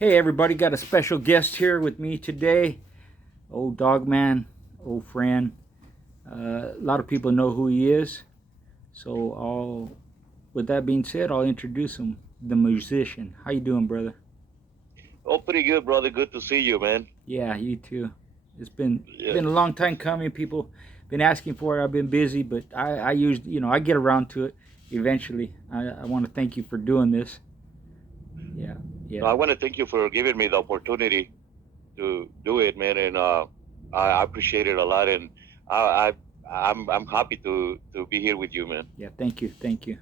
Hey everybody, got a special guest here with me today. Old dog man, old friend. A lot of people know who he is. So with that being said, I'll introduce him, the musician. How you doing, brother? Oh, pretty good, brother. Good to see you, man. Yeah, you too. It's been Yeah. been a long time coming. People been asking for it. I've been busy, but I used I get around to it eventually. I want to thank you for doing this. Yeah, No, yeah. I want to thank you for giving me the opportunity to do it, man, and I appreciate it a lot, and I, I'm happy to be here with you, man. Yeah, thank you, thank you.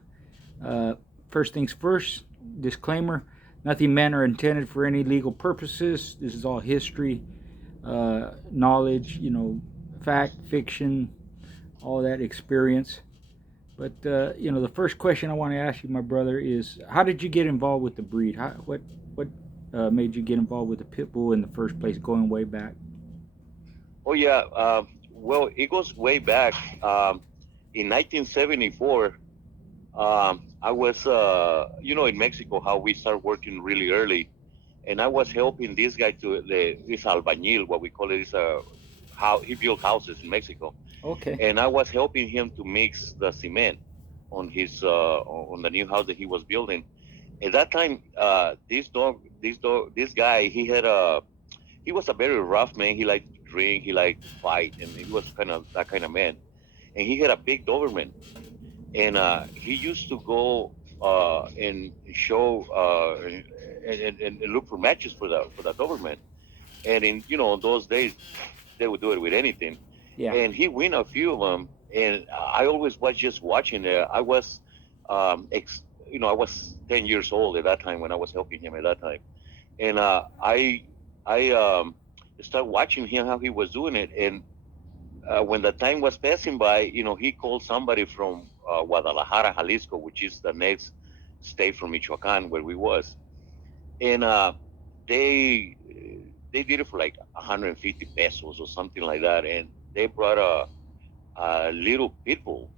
Uh, First things first, disclaimer: nothing meant or intended for any legal purposes. This is all history, knowledge, fact, fiction, all that experience. But the first question I want to ask you, my brother, is how did you get involved with the breed? What made you get involved with the pit bull in the first place, going way back? Oh yeah, well, it goes way back. In 1974, I was, in Mexico, how we start working really early, and I was helping this guy this albañil, what we call it, is how he built houses in Mexico, Okay. and I was helping him to mix the cement on his on the new house that he was building. At that time, this guy, he was a very rough man. He liked to drink, he liked to fight, and he was kind of that kind of man. And he had a big Doberman, and he used to go and show and look for matches for the Doberman. And in those days, they would do it with anything. Yeah. And he win a few of them. And I always was just watching it. I was, I was 10 years old at that time when I was helping him at that time. And I started watching him how he was doing it. And when the time was passing by, he called somebody from Guadalajara, Jalisco, which is the next state from Michoacan where we was. And they they did it for like 150 pesos or something like that, and they brought a little pit bull.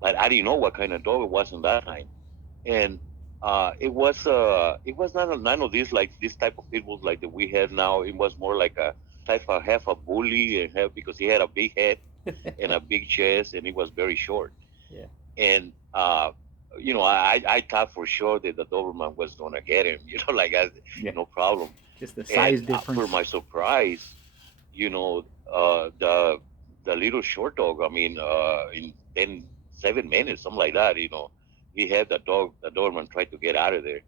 Like I didn't know what kind of dog it was in that time, and it was not none of these like this type of pit bulls like that we have now. It was more like a type of half a bully and half because he had a big head and a big chest, and he was very short. Yeah. And I thought for sure that the Doberman was gonna get him. Like Yeah. no problem. Just the And size for difference. my surprise, you know, the little short dog. I mean, in 7 minutes, something like that. He had the Doberman tried to get out of there.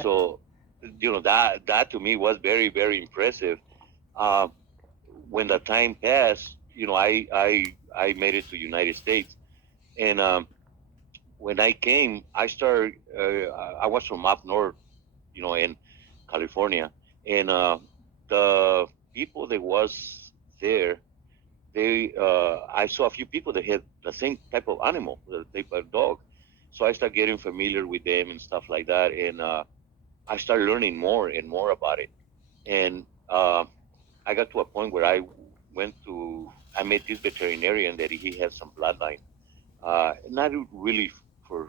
So, that to me was very, very impressive. Uh, when the time passed, I made it to United States, and when I came, I started. I was from up north, in California, and the people that was there, I saw a few people that had the same type of animal, the type of dog. So I started getting familiar with them and stuff like that, and I started learning more and more about it. And I got to a point where I met this veterinarian that he had some bloodline, not really for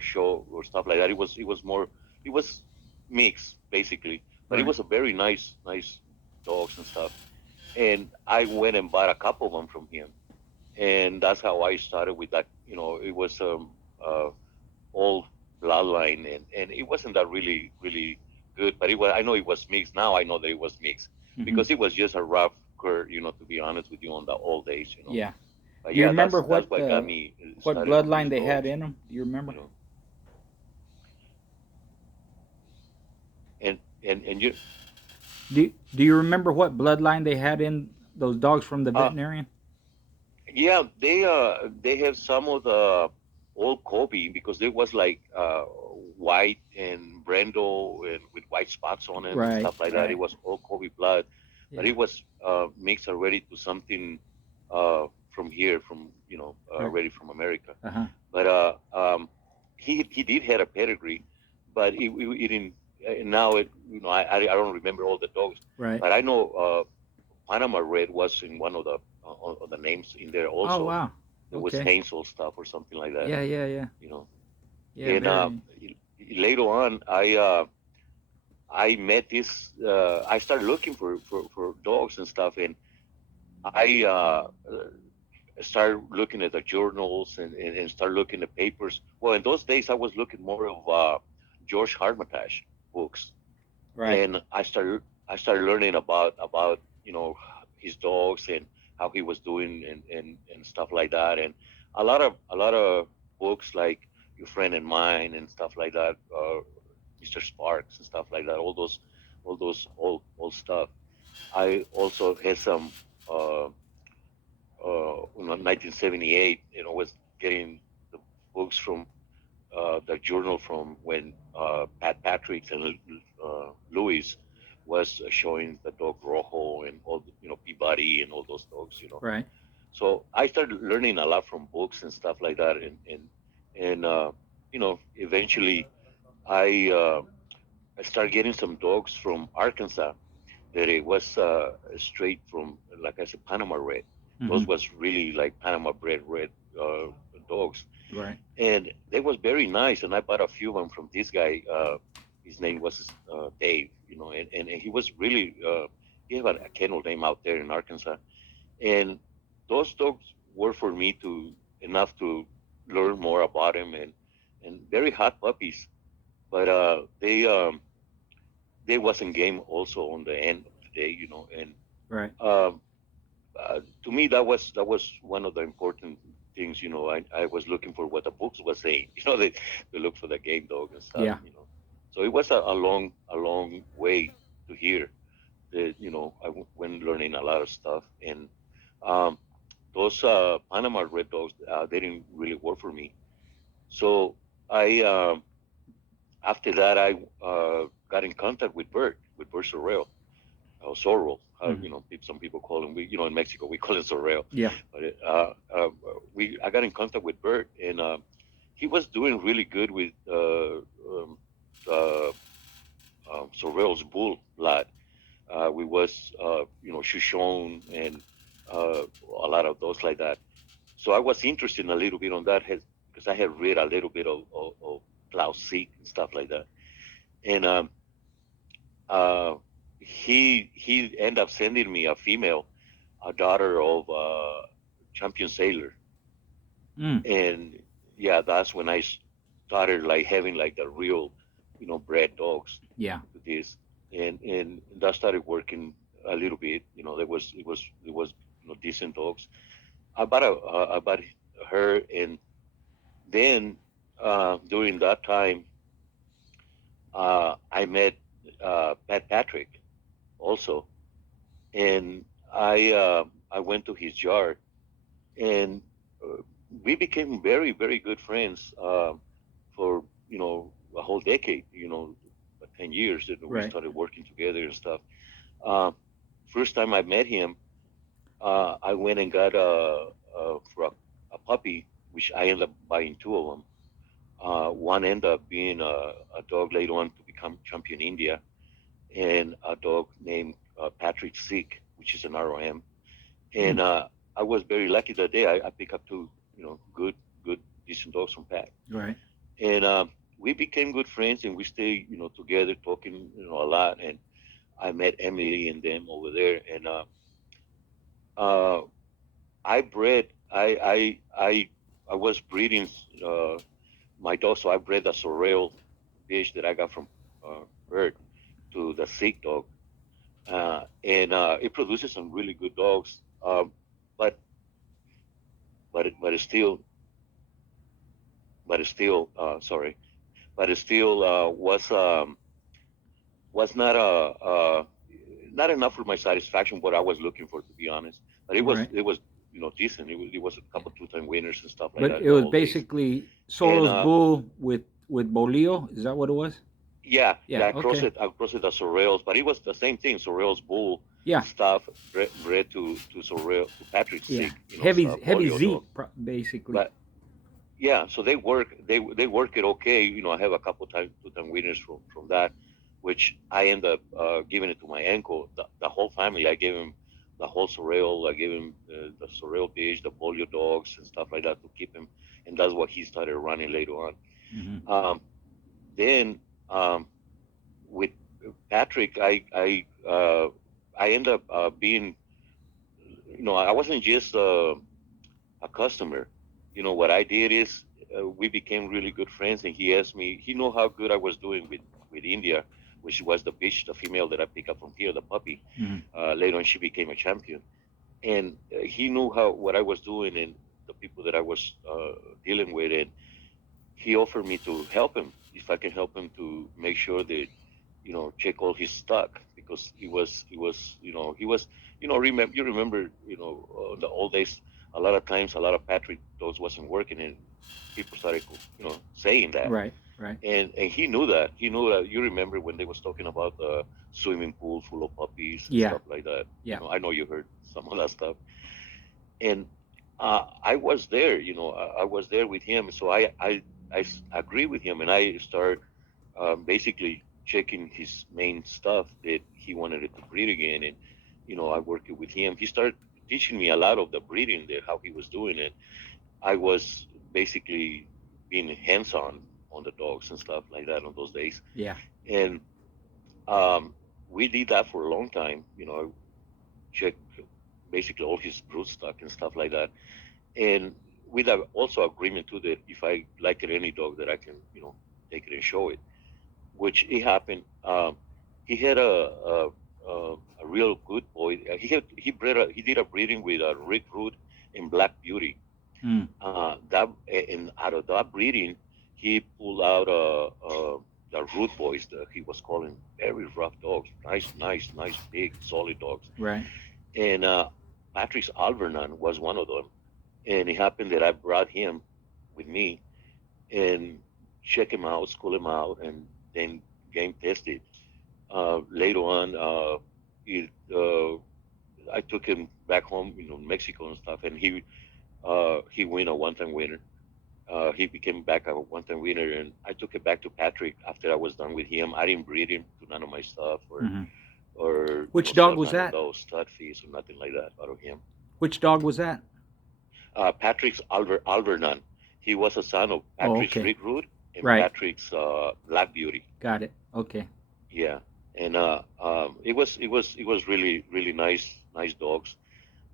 show or stuff like that. It was mixed basically, but it Right. was a very nice dogs and stuff. And I went and bought a couple of them from him, and that's how I started with that. It was uh, old bloodline, and it wasn't that really good, but it was. I know it was mixed. Now I know that it was mixed Hmm. because it was just a rough cur, to be honest with you, on the old days. Yeah. But Do you yeah, remember that's what got me what started on bloodline these they had dogs. in them? Do you remember? You know, and you, Do you remember what bloodline they had in those dogs from the uh, veterinarian? yeah, they have some of the old Kobe because it was like white and Brendo and with white spots on him and Right. stuff like that. It Right. was old Kobe blood, but Yeah. it was mixed already to something from here, from Right. already from America. Uh huh. But he did have a pedigree, but it didn't. Now I don't remember all the dogs, Right. but I know Panama Red was in one of the names in there Oh also. wow. There was Okay. Hansel stuff or something like that, Yeah. Yeah. Yeah. you know. Yeah. And Very. later on, I met this. I started looking for dogs and stuff, and I started looking at the journals and started looking at papers. Well, in those days, I was looking more of George Harmatage books, Right. and I started learning about his dogs and how he was doing and stuff like that, and a lot of books like Your Friend and Mine and stuff like that, Mr. Sparks and stuff like that, all those old stuff. I also had some 1978, was getting the books from the journal from when Pat Patrick and Louis was showing the dog Rojo and all, Peabody and all those dogs. Right. So I started learning a lot from books and stuff like that, and eventually I I started getting some dogs from Arkansas that it was straight from, like I said, Panama Red. Mm-hmm. Those was really like Panama bred red uh, dogs, Right. and they was very nice. And I bought a few of them from this guy. His name was Dave, and he was really he had a kennel name out there in Arkansas, and those dogs were for me to enough to learn more about him, and very hot puppies, but they wasn't game also on the end of the day, and Right. um, to me that was one of the important things. I was looking for what the books was saying. They look for the game dog and stuff. Yeah. So it was a long way to hear that. Went learning a lot of stuff, and um, those Panama Red Dogs, they didn't really work for me. So I after that I got in contact with Bert Sorrell, or Sorrel. Mm-hmm. Some people call him. In Mexico we call him Sorrel. Yeah. But I got in contact with Bert, and he was doing really good with uh, Sorrel's bull lot. We was Shoshone and a lot of those like that. So I was interested in a little bit on that because I had read a little bit of Klaus Seek and stuff like that, and uh, he ended up sending me a female, a daughter of champion sailor, Mm. and yeah, that's when I started like having like the real, bred dogs Yeah. with this, and that started working a little bit. It was decent dogs. I bought her, and then during that time, I met Pat Patrick also, and I went to his yard, and uh, we became very very good friends for a whole decade. 10 years that we Right. started working together and stuff. Uh, First time I met him, I went and got for a puppy, which I ended up buying two of them. One ended up being a dog later on to become champion India, and a dog named Patrick Seek, which is an ROM. And Mm. I was very lucky that day. I picked up two, good, decent dogs from Pat, Right. and we became good friends, and we stayed, together talking, a lot. And I met Emily and them over there, and uh, I bred. I was breeding my dog, so I bred a Sorrel bitch that I got from Bert to the Sikh dog, and it produces some really good dogs. But it's still sorry, but it still was not enough for my satisfaction. What I was looking for, to be honest. But it was Right. it was decent. It was a Yeah. couple two-time winners and stuff like But that it in the was old days. basically And Soros Bull with Bolio. Is that what it was? yeah, Yeah. yeah, Okay. I crossed it as Sorrel's, but it was the same thing. Sorrel's bull Yeah. stuff bred to Sorrel, to Patrick Yeah. Sick, Heavy stuff, heavy Bolio Z dog. basically. But yeah, so they work it okay. I have a couple two-time winners from that, which I end up giving it to my uncle. The whole family, I gave him the whole Sorrel. I gave him the Sorrel bitch, the Bolio dogs, and stuff like that to keep him, and that's what he started running later on. Mm-hmm. Um, then um, with Patrick, I end up being, I wasn't just a customer. What I did is we became really good friends, and he asked me. He know how good I was doing with India, which was the bitch, the female that I picked up from here, the puppy. Mhm. Later on, she became a champion, and he knew how what I was doing and the people that I was dealing with, and he offered me to help him if I can help him to make sure that check all his stock because he was remember you remember the old days a lot of times a lot of Patrick those wasn't working and people started saying that Right, right. and he knew that you remember when they was talking about the swimming pool full of puppies and Yeah, stuff like that. yeah. I know you heard some of that stuff and I was there. I was there with him, so I agree with him, and I start basically checking his main stuff that he wanted it to breed again, and I worked with him. He started teaching me a lot of the breeding, how he was doing it. I was basically being hands on the dogs and stuff like that on those days, Yeah. and um, we did that for a long time. Check basically all his brood stock and stuff like that and with a, also agreement too that if I like it any dog that I can take it and show it, which it happened. He had a real good boy. He did a breeding with a Rick Root and Black Beauty. Mm. That and out of that breeding, he pulled out the Root boys that he was calling very rough dogs, nice, big, solid dogs. Right. And Patrick's Alvernon was one of them and it happened that I brought him with me and check him out, school him out, and then game tested. Later on, it, I took him back home, Mexico and stuff, and he win a one-time winner. He became back a one-time winner, and I took it back to Patrick after I was done with him. I didn't breed him to none of my stuff, Hmm. or Which dog sell was none of that? those stud fees or nothing like that out of him. Which dog was that? Patrick's Alvernon. He was a son of Oh, Patrick's okay. Rick Root and Right. Patrick's Black Beauty. Got it. Okay. Yeah, and it was really nice dogs.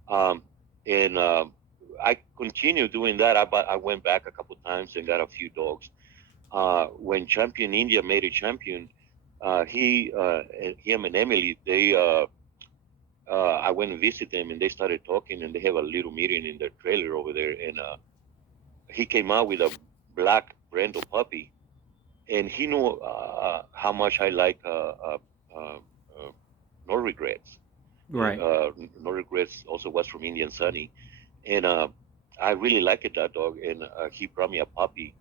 Um, and I continued doing that. I went back a couple times and got a few dogs. When Champion India made a champion, him and Emily, I went and visited them and they started talking and they have a little meeting in their trailer over there and he came out with a black Brando puppy, and he knew how much I like uh, uh, No Regrets. Right. No Regrets also was from Indian Sunny, and I really liked that dog. And he brought me a puppy,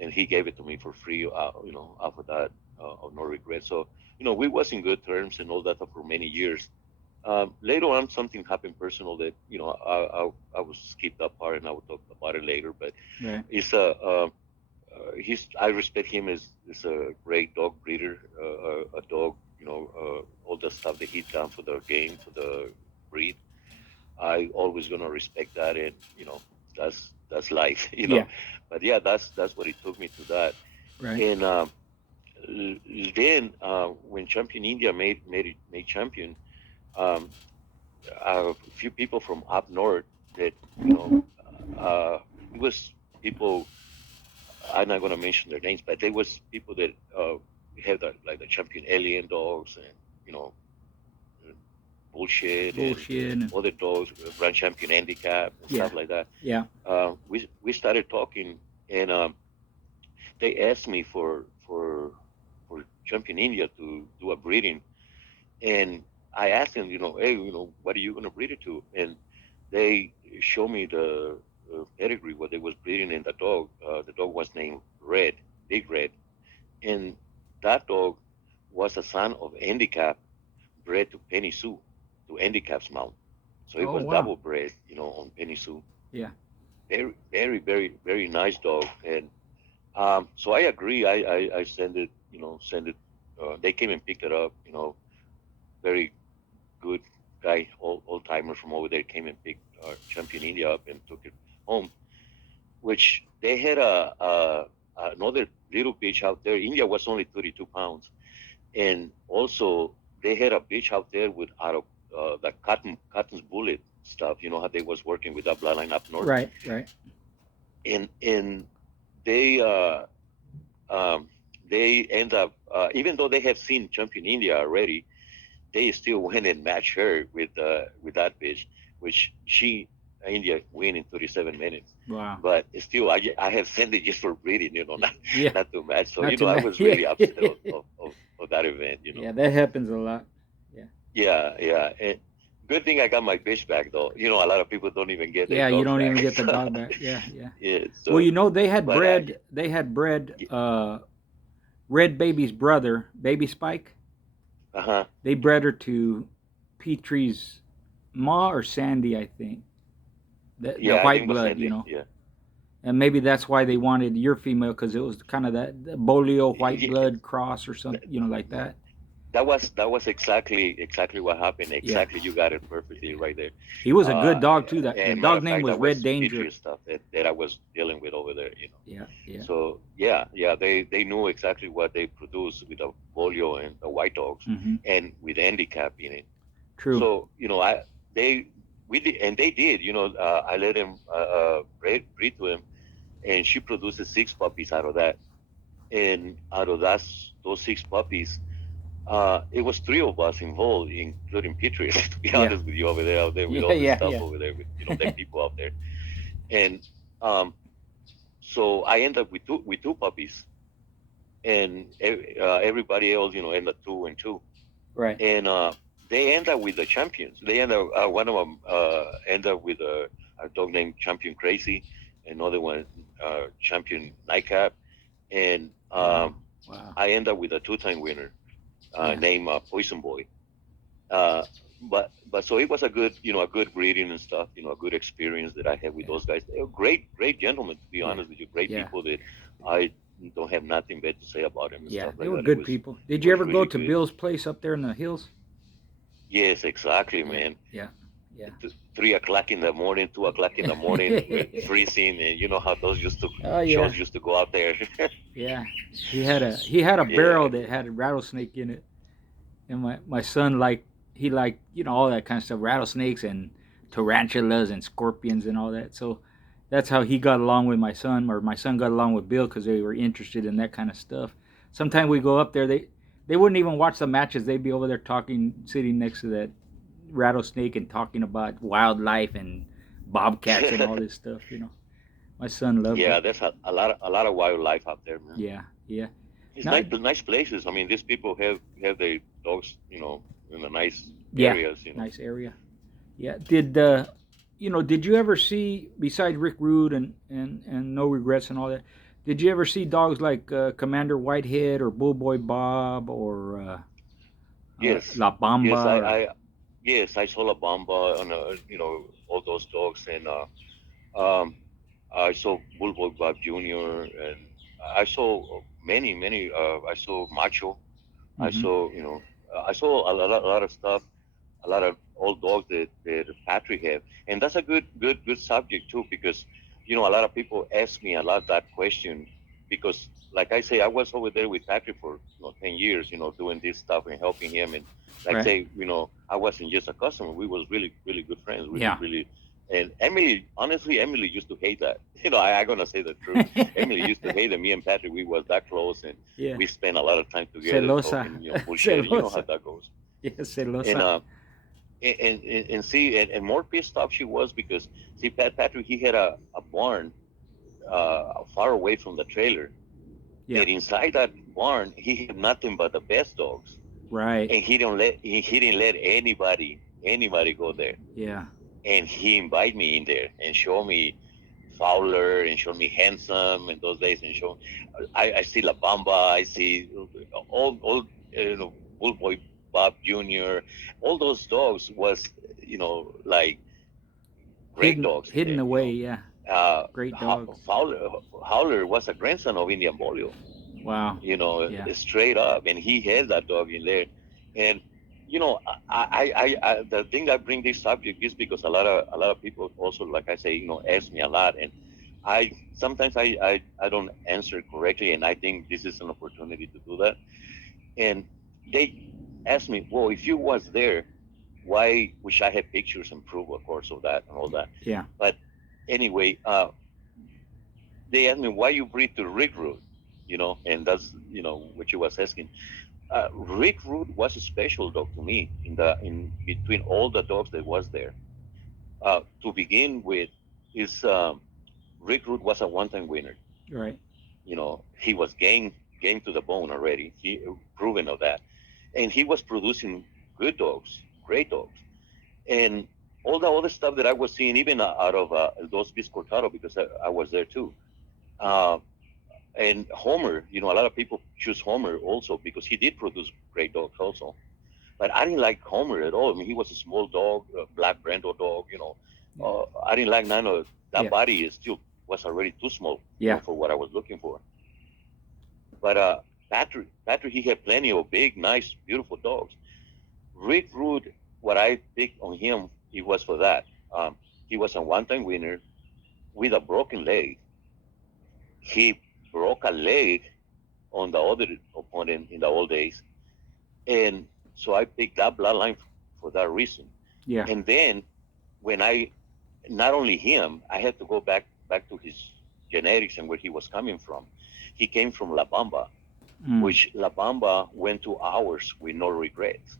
and he gave it to me for free. Off of that of No Regrets. So we was in good terms and all that for many years. Later on, something happened personal that I will skip that part and I will talk about it later. But Right. it's he's I respect him as a great dog breeder, a dog, all the stuff that he's done for the game, for the breed. I always gonna respect that, and that's life, Yeah. But yeah, that's what it took me to that. Right. And then when Champion India made champion, um, a few people from up north that uh, it was people I'm not going to mention their names, but there was people that had like the champion alien dogs and you know bullshit and Bullshit. other dogs, grand champion handicap and Yeah. stuff like that. Yeah. We started talking, and they asked me for champion India to do a breeding, and I asked them, hey, what are you going to breed it to? And they showed me the pedigree what they was breeding in the dog. The dog was named Red, Big Red, and that dog was a son of handicap bred to Penny Sue, to handicap's mount. So it Oh was wow. double bred, on Penny Sue. Yeah. Very, very, very, very nice dog. And so I agree. I send it, send it. They came and picked it up. Very good guy, old timer from over there came and picked Champion India up and took it home. Which they had another little bitch out there. India was only 32 pounds, and also they had a bitch out there with out of the cotton's bullet stuff. You know how they was working with that bloodline up north, Right, right. and they um, they end up even though they have seen Champion India already, they still went and matched her with that bitch, which she India win in 37 minutes. Wow. But still, I have sent it just for breeding, not Yeah. not to match. So Not to I mention, was yeah. really upset of that event. Yeah, that happens a lot. Yeah. Yeah, yeah. And good thing I got my bitch back though. A lot of people don't even get their Yeah, you dogs don't even back. get the dog back. Yeah, yeah. Yeah. Well, So, but they had bred Red Baby's brother, Baby Spike. huh. They bred her to Petrie's Ma or Sandy, I think. The Yeah, I white think blood, Sandy. Yeah. and maybe that's why they wanted your female because it was kind of that Bolio white Yeah, blood cross or something, like that. that was exactly what happened. Yeah, Exactly, you got it perfectly right there. he was a good Uh, dog too. That the and matter dog of name fact, was that Red was Danger. Patriot stuff that I was dealing with over there. Yeah, yeah. So yeah, they knew exactly what they produced with the Bolio and the white dogs, Mm-hmm. and with handicap in it. True. So I they we did, and they did. I let him breed to him, and she produces six puppies out of that. And out of those six puppies, it was three of us involved, including Petrie. To be Yeah, honest with you, out there with yeah, all this yeah, stuff yeah. over there with them people out there, and um, so I end up with two puppies, and everybody else, end up two and two, Right. and they end up with the champions. They end up one of them end up with a dog named Champion Crazy, another one Champion Nightcap, and Wow. Wow. I end up with a two-time winner Yeah. named Poison Boy. Uh, but so it was a good breeding and stuff, a good experience that I had with Yeah. those guys. They were great gentlemen, to be Yeah. honest with you, great Yeah. people that I don't have nothing bad to say about them and Yeah. stuff They like were that. It good was people. Did it you was ever go really to good. Bill's place up there in the hills? Yes, exactly, Yeah. man. Yeah. Yeah. 3 o'clock in the morning, 2 o'clock in the morning, freezing, and you know how those Oh yeah. shows used to go out there. Yeah. He had a Yeah, barrel that had a rattlesnake in it, and my son liked all that kind of stuff, rattlesnakes and tarantulas and scorpions and all that. So that's how he got along with my son, or my son got along with Bill because they were interested in that kind of stuff. Sometimes we go up there, they wouldn't even watch the matches. They'd be over there talking, sitting next to that rattlesnake and talking about wildlife and bobcats and all this stuff. My son loved yeah. it. There's a lot of wildlife out there, man. Yeah, yeah. It's Not nice places. I mean, these people have their dogs, in the nice Yeah, areas. nice area. Yeah. Did you ever see, besides Rick Rude and No Regrets and all that? Did you ever see dogs like Commander Whitehead or Bullboy Bob or Yes, La yes, Bamba? yes, I saw La Bamba and all those dogs, and um, I saw Bulldog Bob Jr. and I saw many. I saw Macho. I Mm-hmm. saw I saw a lot of stuff, a lot of old dogs that Patrick have, and that's a good subject too, because a lot of people ask me a lot that question, because like I say, I was over there with Patrick for 10 years, doing this stuff and helping him, and like Right. say, I wasn't just a customer, we was really good friends, really Yeah. really. And Emily, honestly, Emily used to hate that. I gonna say the truth. Emily used to hate that me and Patrick, we was that close, and Yeah. we spent a lot of time together Celosa. talking, bullshit. You know how Celosa. that goes. Yeah, And celosa. see, and more pissed off she was because see, Patrick, he had a barn far away from the trailer. Yeah. That inside that barn, he had nothing but the best dogs, Right. and he didn't let anybody go there. Yeah. And he invited me in there and showed me Fowler and showed me Handsome in those days, and show I see La Bamba, I see all Bullboy Bob Jr. All those dogs was like great Hidden dogs in hidden there. away. Yeah. Great dogs. Fowler was a grandson of Indian Bolio, Wow. Yeah. straight up, and he had that dog in there. And the thing that bring this subject is because a lot of people also, like I say, ask me a lot, and I sometimes I don't answer correctly, and I think this is an opportunity to do that. And they asked me, well, if you was there, why? Which I have pictures and proof, of course, of that and all that. Yeah. But anyway, they asked me why you breed to Rick Root, and that's what you was asking. Rick Root was a special dog to me in between all the dogs that was there. To begin with, is Rick Root was a one-time winner. Right. He was game to the bone already. He proven of that, and he was producing good dogs, great dogs, and all the other stuff that I was seeing, even out of Dos Biscortado, because I was there too. Uh, and Homer, a lot of people choose Homer also because he did produce great dogs also. But I didn't like Homer at all. I mean, he was a small dog, a black Brando dog. I didn't like none of that. Yeah. Body is still was already too small, Yeah. for what I was looking for. But Patrick, he had plenty of big, nice, beautiful dogs. Rick Rude, what I picked on him, he was for that. He was a one-time winner with a broken leg. He broke a leg on the other opponent in the old days, and so I picked that bloodline for that reason. Yeah. And then when I, not only him, I had to go back to his genetics and where he was coming from. He came from La Bamba, which La Bamba went to ours with no regrets.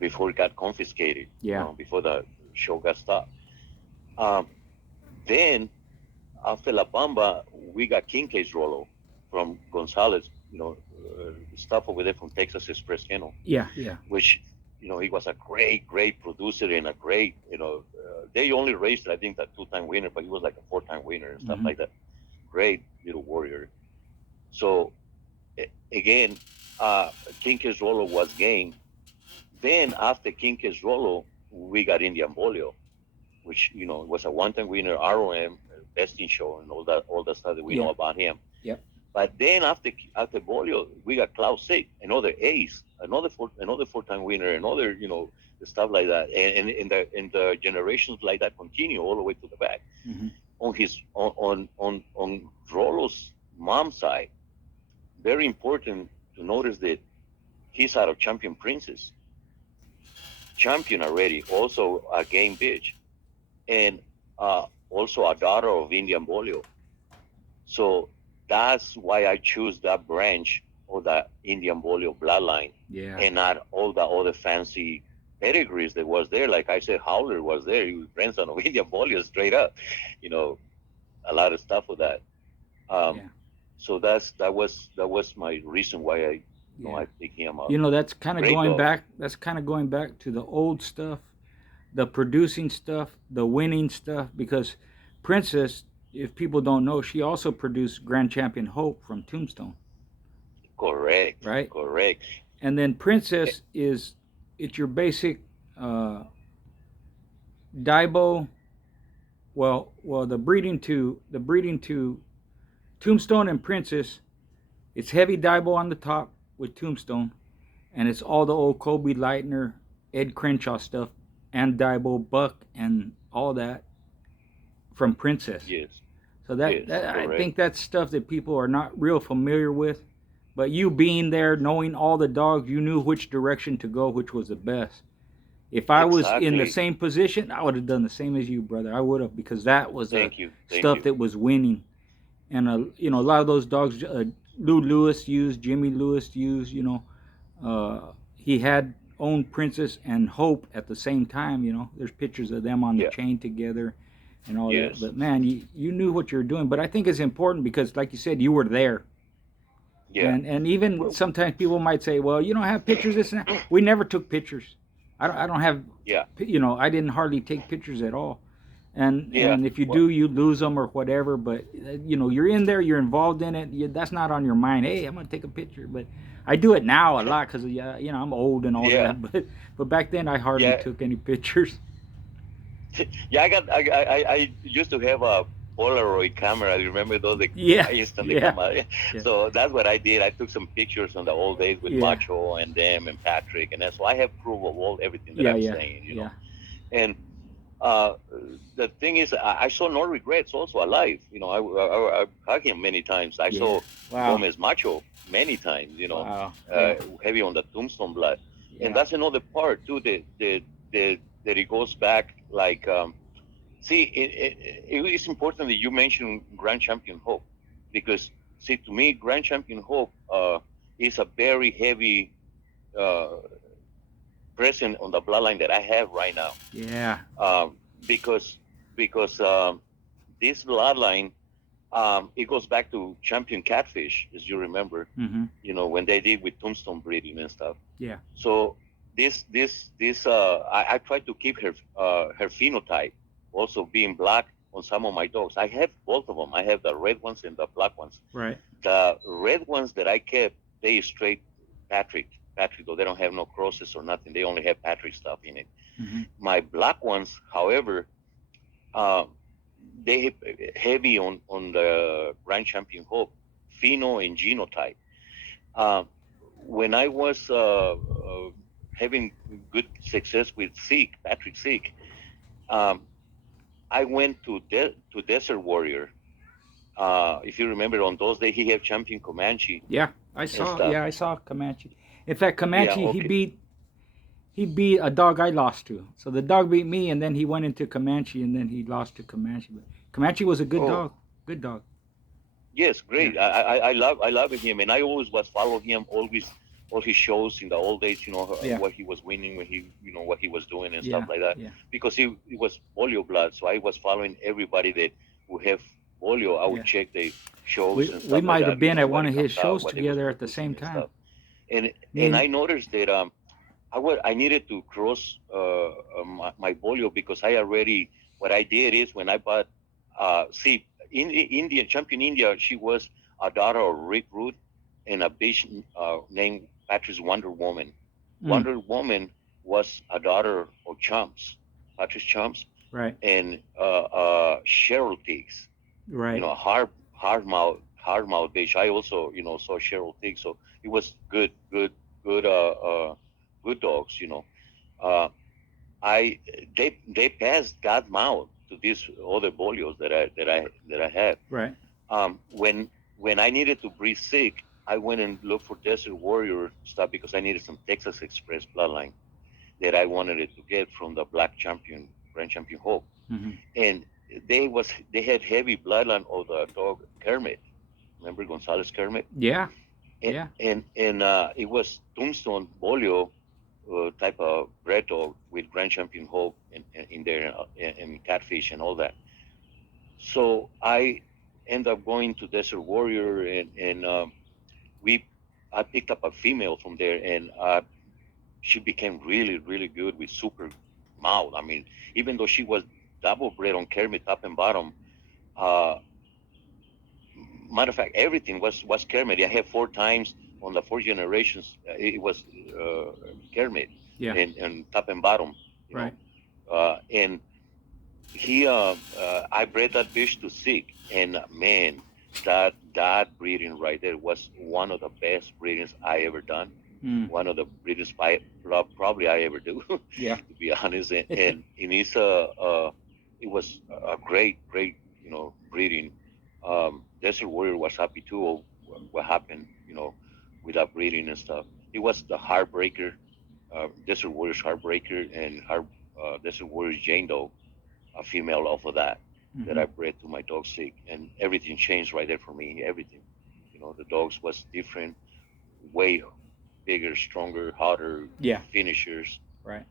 Before it got confiscated. Yeah. Before the show got stopped. Then after La Bamba, we got King Case Rolo from Gonzalez. Stuff over there from Texas Express Kennel. Yeah. Yeah. Which he was a great producer and a great, they only raised, I think, a two-time winner, but he was like a four-time winner and stuff like that. Great little warrior. So, again, King Rolo was game. Then after King Rolo, we got Indian Bolio, which, was a one-time winner, ROM, Best in Show, and all that stuff that we know about him. Yep. But then after Bolio, we got Klaus Sick, another ace, another four-time winner, another stuff like that, and the generations like that continue all the way to the back. On his on Rolo's mom's side, very important to notice that he's out of Champion Princess, champion already, also a game bitch, and also a daughter of Indian Bolio. So that's why I choose that branch of the Indian Bolio bloodline, and not all the other fancy pedigrees that was there. Like I said, Howler was there. He was grandson of Indian Bolio, straight up. A lot of stuff with that. So that was my reason why I picked him up. That's kind of going back. That's kind of going back to the old stuff, the producing stuff, the winning stuff. Because Princess, if people don't know, she also produced Grand Champion Hope from Tombstone. Correct. Right. Correct. And then Princess it's your basic Daibo. Well, the breeding to Tombstone and Princess, it's heavy Daibo on the top with Tombstone, and it's all the old Kobe Leitner, Ed Crenshaw stuff, and Daibo Buck and all that from Princess. Yes. So that I think that's stuff that people are not real familiar with. But you being there, knowing all the dogs, you knew which direction to go, which was the best. If I was in the same position, I would have done the same as you, brother. I would have, because that was stuff that was winning. And a lot of those dogs, Lou Lewis used, Jimmy Lewis used. He had owned Princess and Hope at the same time. There's pictures of them on the chain together and all that. But man, you knew what you were doing. But I think it's important because, like you said, you were there. Yeah. And even sometimes people might say, well, you don't have pictures, this and that. We never took pictures. I don't have, I didn't hardly take pictures at all. And if you do, you lose them or whatever. But, you're in there, you're involved in it. That's not on your mind. Hey, I'm going to take a picture. But I do it now a lot because, I'm old and all that. But back then, I hardly took any pictures. Yeah, I used to have a Polaroid camera. You remember those? I used to come out. So that's what I did. I took some pictures on the old days with Macho and them and Patrick, and that's why I have proof of everything that I'm saying. And uh, the thing is, I saw no regrets also alive. I hugged him many times. I Yeah. saw Wow. Gomez Macho many times. Wow. Yeah. Heavy on the tombstone blood, and Yeah. that's another part too. That it goes back like. See, it's important that you mention Grand Champion Hope, because see, to me, Grand Champion Hope is a very heavy uh, present on the bloodline that I have right now. Yeah. Um, because this bloodline, it goes back to Champion Catfish, as you remember. Mm-hmm. When they did with tombstone breeding and stuff. Yeah. So I try to keep her phenotype, also being black on some of my dogs. I have both of them. I have the red ones and the black ones. Right. The red ones that I kept, they straight Patrick. Patrick, though they don't have no crosses or nothing. They only have Patrick stuff in it. Mm-hmm. My black ones, however, uh, they heavy on the Grand Champion Hope, pheno and genotype. Uh, when I was having good success with Patrick Seek, um, I went to Desert Warrior. If you remember, on those days he had Champion Comanche Yeah. I and saw. stuff. Yeah, I saw Comanche. In fact, Yeah, Comanche okay. he beat a dog I lost to. So the dog beat me, and then he went into Comanche, and then he lost to Comanche. But Comanche was a good Oh, dog. Good dog. yes, Yeah. great. I love him, and I always was follow him always, all his shows in the old days. Yeah. What he was winning, when he what he was doing and stuff Yeah. like that. Yeah. Because he was polio blood, so I was following everybody that would have polio. I would Yeah. check the shows and We stuff like might have that. been at What one it of his comes out, shows what they was together at the producing same and time. stuff. And Me and and I noticed that I needed to cross my polio, because I already, what I did is, when I bought see, Indian Champion India, she was a daughter of Rick Root and a bitch named Patrick's Wonder Woman. mm, Wonder Woman was a daughter of Chumps, Patrick's Chumps, right. and Cheryl Tiggs. Right. Hard mouth bitch. I also saw Cheryl Tiggs, so it was good good dogs. Uh, I they passed God mouth to these other bolios that I had. Right. When I needed to breed sick, I went and looked for Desert Warrior stuff, because I needed some Texas Express bloodline that I wanted it to get from the Black Champion, Grand Champion Hope. Mm-hmm. And they had heavy bloodline of the dog Kermit. Remember Gonzalez Kermit? Yeah. And Yeah. it was Tombstone Bolio type of red dog with Grand Champion Hope in there, and Catfish and all that. So I end up going to Desert Warrior, and we I picked up a female from there, and she became really really good with super mouth. I mean, even though she was double bred on Kermit top and bottom, uh, matter of fact, everything was Kermit. I had 4 times on the 4 generations. It was Kermit, Yeah. and top and bottom, you know. Right. And I bred that fish to Sick, and man, that breeding right there was one of the best breedings I ever done. Mm. One of the breedings probably I ever do, Yeah. to be honest. And it was a great breeding. Desert Warrior was happy too of what happened, with that breeding and stuff. It was the Heartbreaker, Desert Warrior's Heartbreaker, and Desert Warrior's Jane Doe, a female off of that Mm-hmm. I bred to my dog Sick, and everything changed right there for me. Everything, the dogs was different, way bigger, stronger, hotter Yeah. finishers, Right.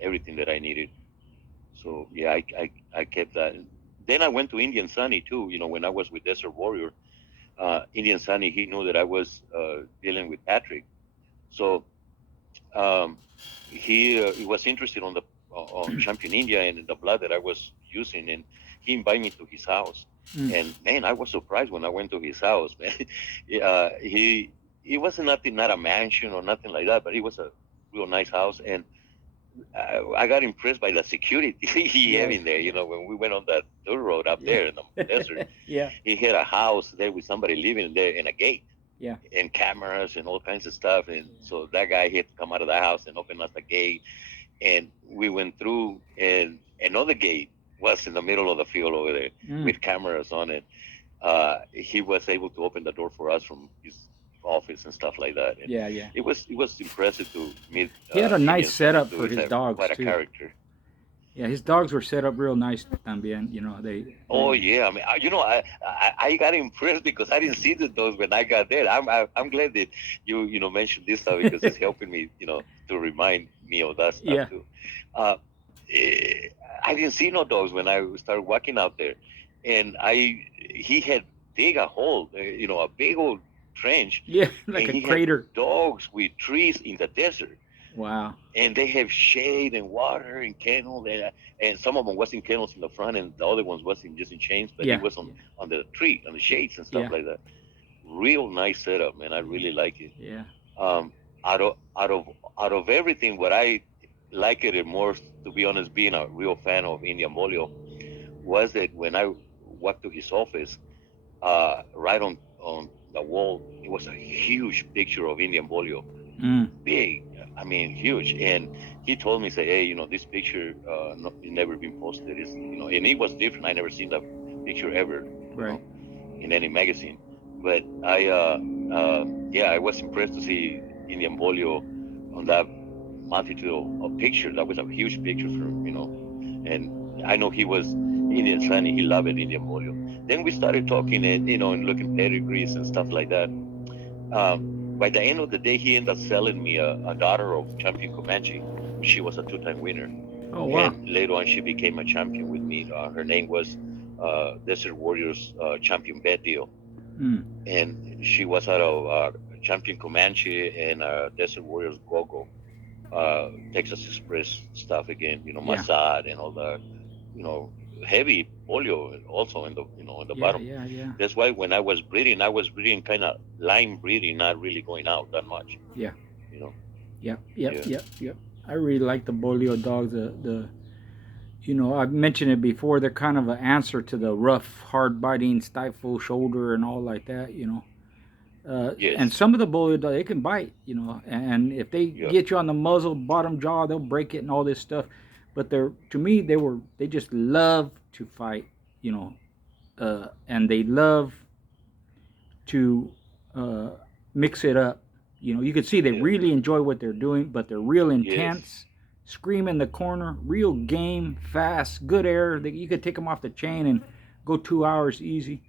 everything that I needed. So yeah, I kept that. Then I went to Indian Sunny too. When I was with Desert Warrior, Indian Sunny, he knew that I was dealing with Patrick, so um, he was interested on Champion India and the blood that I was using, and he invited me to his house. Mm. And man, I was surprised when I went to his house. Man, he wasn't not a mansion or nothing like that, but it was a real nice house, and I got impressed by the security he had Yeah. in there. When we went on that dirt road up Yeah. there in the desert, Yeah. he had a house there with somebody living there, and a gate Yeah. and cameras and all kinds of stuff. And so that guy had to come out of the house and open up the gate. and we went through, and another gate was in the middle of the field over there Mm. with cameras on it. He was able to open the door for us from his office and stuff like that, and Yeah, yeah. it was impressive to meet He had a nice Indian son. setup Too. for He's his dogs quite a too. character. Yeah, his dogs were set up real nice también. Oh yeah, I mean, I got impressed because I didn't see those when I got there. I'm glad that you mentioned this stuff because it's helping me to remind me of that stuff yeah, too. Uh, eh, I didn't see no dogs when I started walking out there, and he had dig a hole, a big old trench, yeah, like and a he had crater. dogs with trees in the desert, Wow. and they have shade and water and kennels, and some of them was in kennels in the front, and the other ones was in just in chains, but he Yeah, was yeah, on the tree, on the shades and stuff yeah, like that. Real nice setup, man. I yeah, really like it. yeah. Um, out of out of out of everything, what I like it more, to be honest, being a real fan of Indian Bolio, was that when I walked to his office, right on the wall, it was a huge picture of Indian Bolio, Mm. big. I mean, huge. And he told me, say, hey, this picture, never been posted. And it was different. I never seen that picture ever, Right. in any magazine. But yeah, I was impressed to see Indian Bolio on that multitude of pictures. That was a huge picture and I know he was Indian son. He loved it, Indian Bolio. Then we started talking and looking pedigrees and stuff like that. um, by the end of the day, he ended up selling me a daughter of champion Comanche, which she was a two-time winner. Oh wow. And later on, she became a champion with me. Her name was Desert Warriors champion Bet Deal. Mm. And she was out of champion Comanche and Desert Warriors Gogo, Texas Express stuff again, Yeah. Massad and all that, you know, heavy polio also in the Yeah. bottom. Yeah. Yeah. That's why when I was breeding kind of line breeding, not really going out that much. Yeah. You know. Yep. Yep. Yeah. Yep. Yep. I really like the Bolio dogs. I've mentioned it before. They're kind of an answer to the rough, hard biting, stifle shoulder and all like that. And Yes. some of the Bolio dogs, they can bite. And if they Yeah. get you on the muzzle, bottom jaw, they'll break it and all this stuff. But to me, they just love to fight. And they love to uh, mix it up. You can see they Yeah. really enjoy what they're doing, but they're real Yes. intense. Scream in the corner, real game, fast, good air. You could take them off the chain and go 2 hours easy.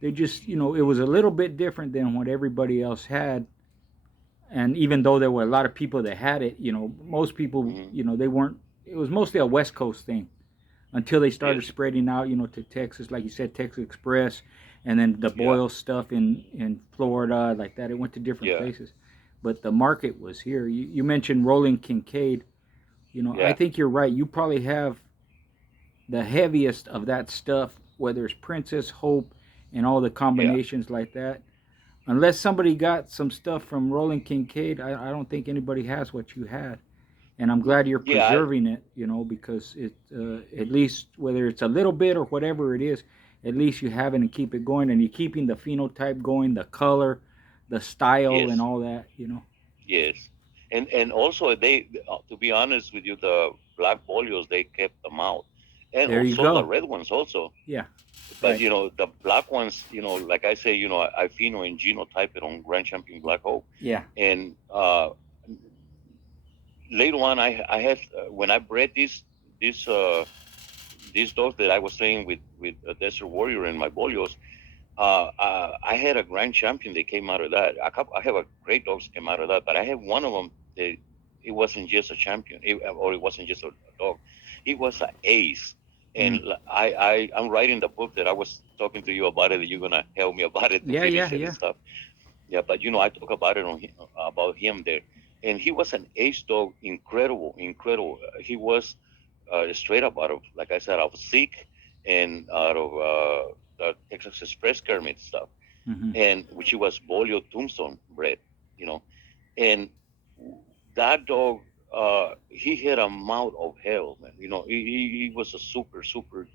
They just, it was a little bit different than what everybody else had. And even though there were a lot of people that had it, most people, Hmm. they weren't. It was mostly a West Coast thing until they started Yes. spreading out, to Texas, like you said, Texas Express, and then the Yeah. Boyle stuff in Florida, like that. It went to different Yeah. places, but the market was here. You mentioned Rolling Kincaid. I Yeah. think you're right. You probably have the heaviest of that stuff, whether it's Princess Hope and all the Yeah. combinations like that. Unless somebody got some stuff from Rolling Kincaid, I don't think anybody has what you had. And I'm glad you're Yeah. I, preserving it, because at least whether it's a little bit or whatever it is, at least you have it and keep it going, and you're keeping the phenotype going, the color, the style, and yes. all that. Yes. And also to be honest with you, the black folios they kept them out, and There you also the go. red ones also. Yeah, But right. the black ones, like I say, I pheno and genotype it on Grand Champion Black Hope, Yeah. and later on, I had when I bred these these dogs that I was saying with Desert Warrior and my Bolios, I had a Grand Champion that came out of that. I have a great dogs came out of that, but I have one of them that it wasn't just a champion, or it wasn't just a dog, it was an ace. And Mm. I'm writing the book that I was talking to you about it. That you're gonna help me about it to Yeah, yeah, finish it and yeah. stuff. Yeah, but I talk about it about him there, and he was an ace dog, incredible, incredible. He was straight up out of, like I said, out of Sikh and out of the Texas Express Kermit stuff, Mm-hmm. and which he was Bolio Tombstone bred, you know, and that dog, he had a mouth of hell, man. He was a super, super.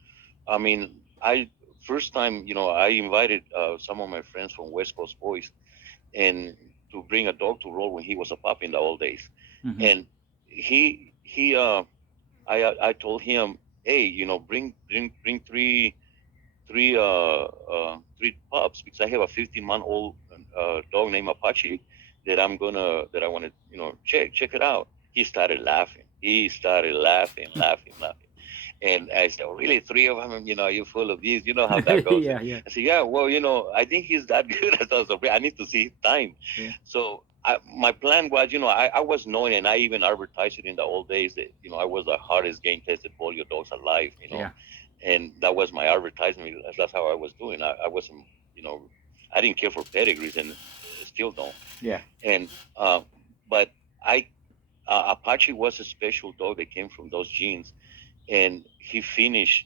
I mean, I first time, I invited some of my friends from West Coast Boys and to bring a dog to roll when he was a pup in the old days. Mm-hmm. And he I told him, hey, bring three pups because I have a 15-month-old dog named Apache that I want to check it out. He started laughing. He started laughing. And I said, oh, really, three of them? You're full of these. You know how that goes. Yeah, yeah, I said, yeah, well, I think he's that good. I thought, so I need to see his time. yeah. So my plan was, I was knowing, and I even advertised it in the old days that, I was the hardest game tested polio dogs alive, Yeah. and that was my advertisement. That's how I was doing. I wasn't, you know, I didn't care for pedigrees and still don't. Yeah. And, but Apache was a special dog that came from those genes, and he finished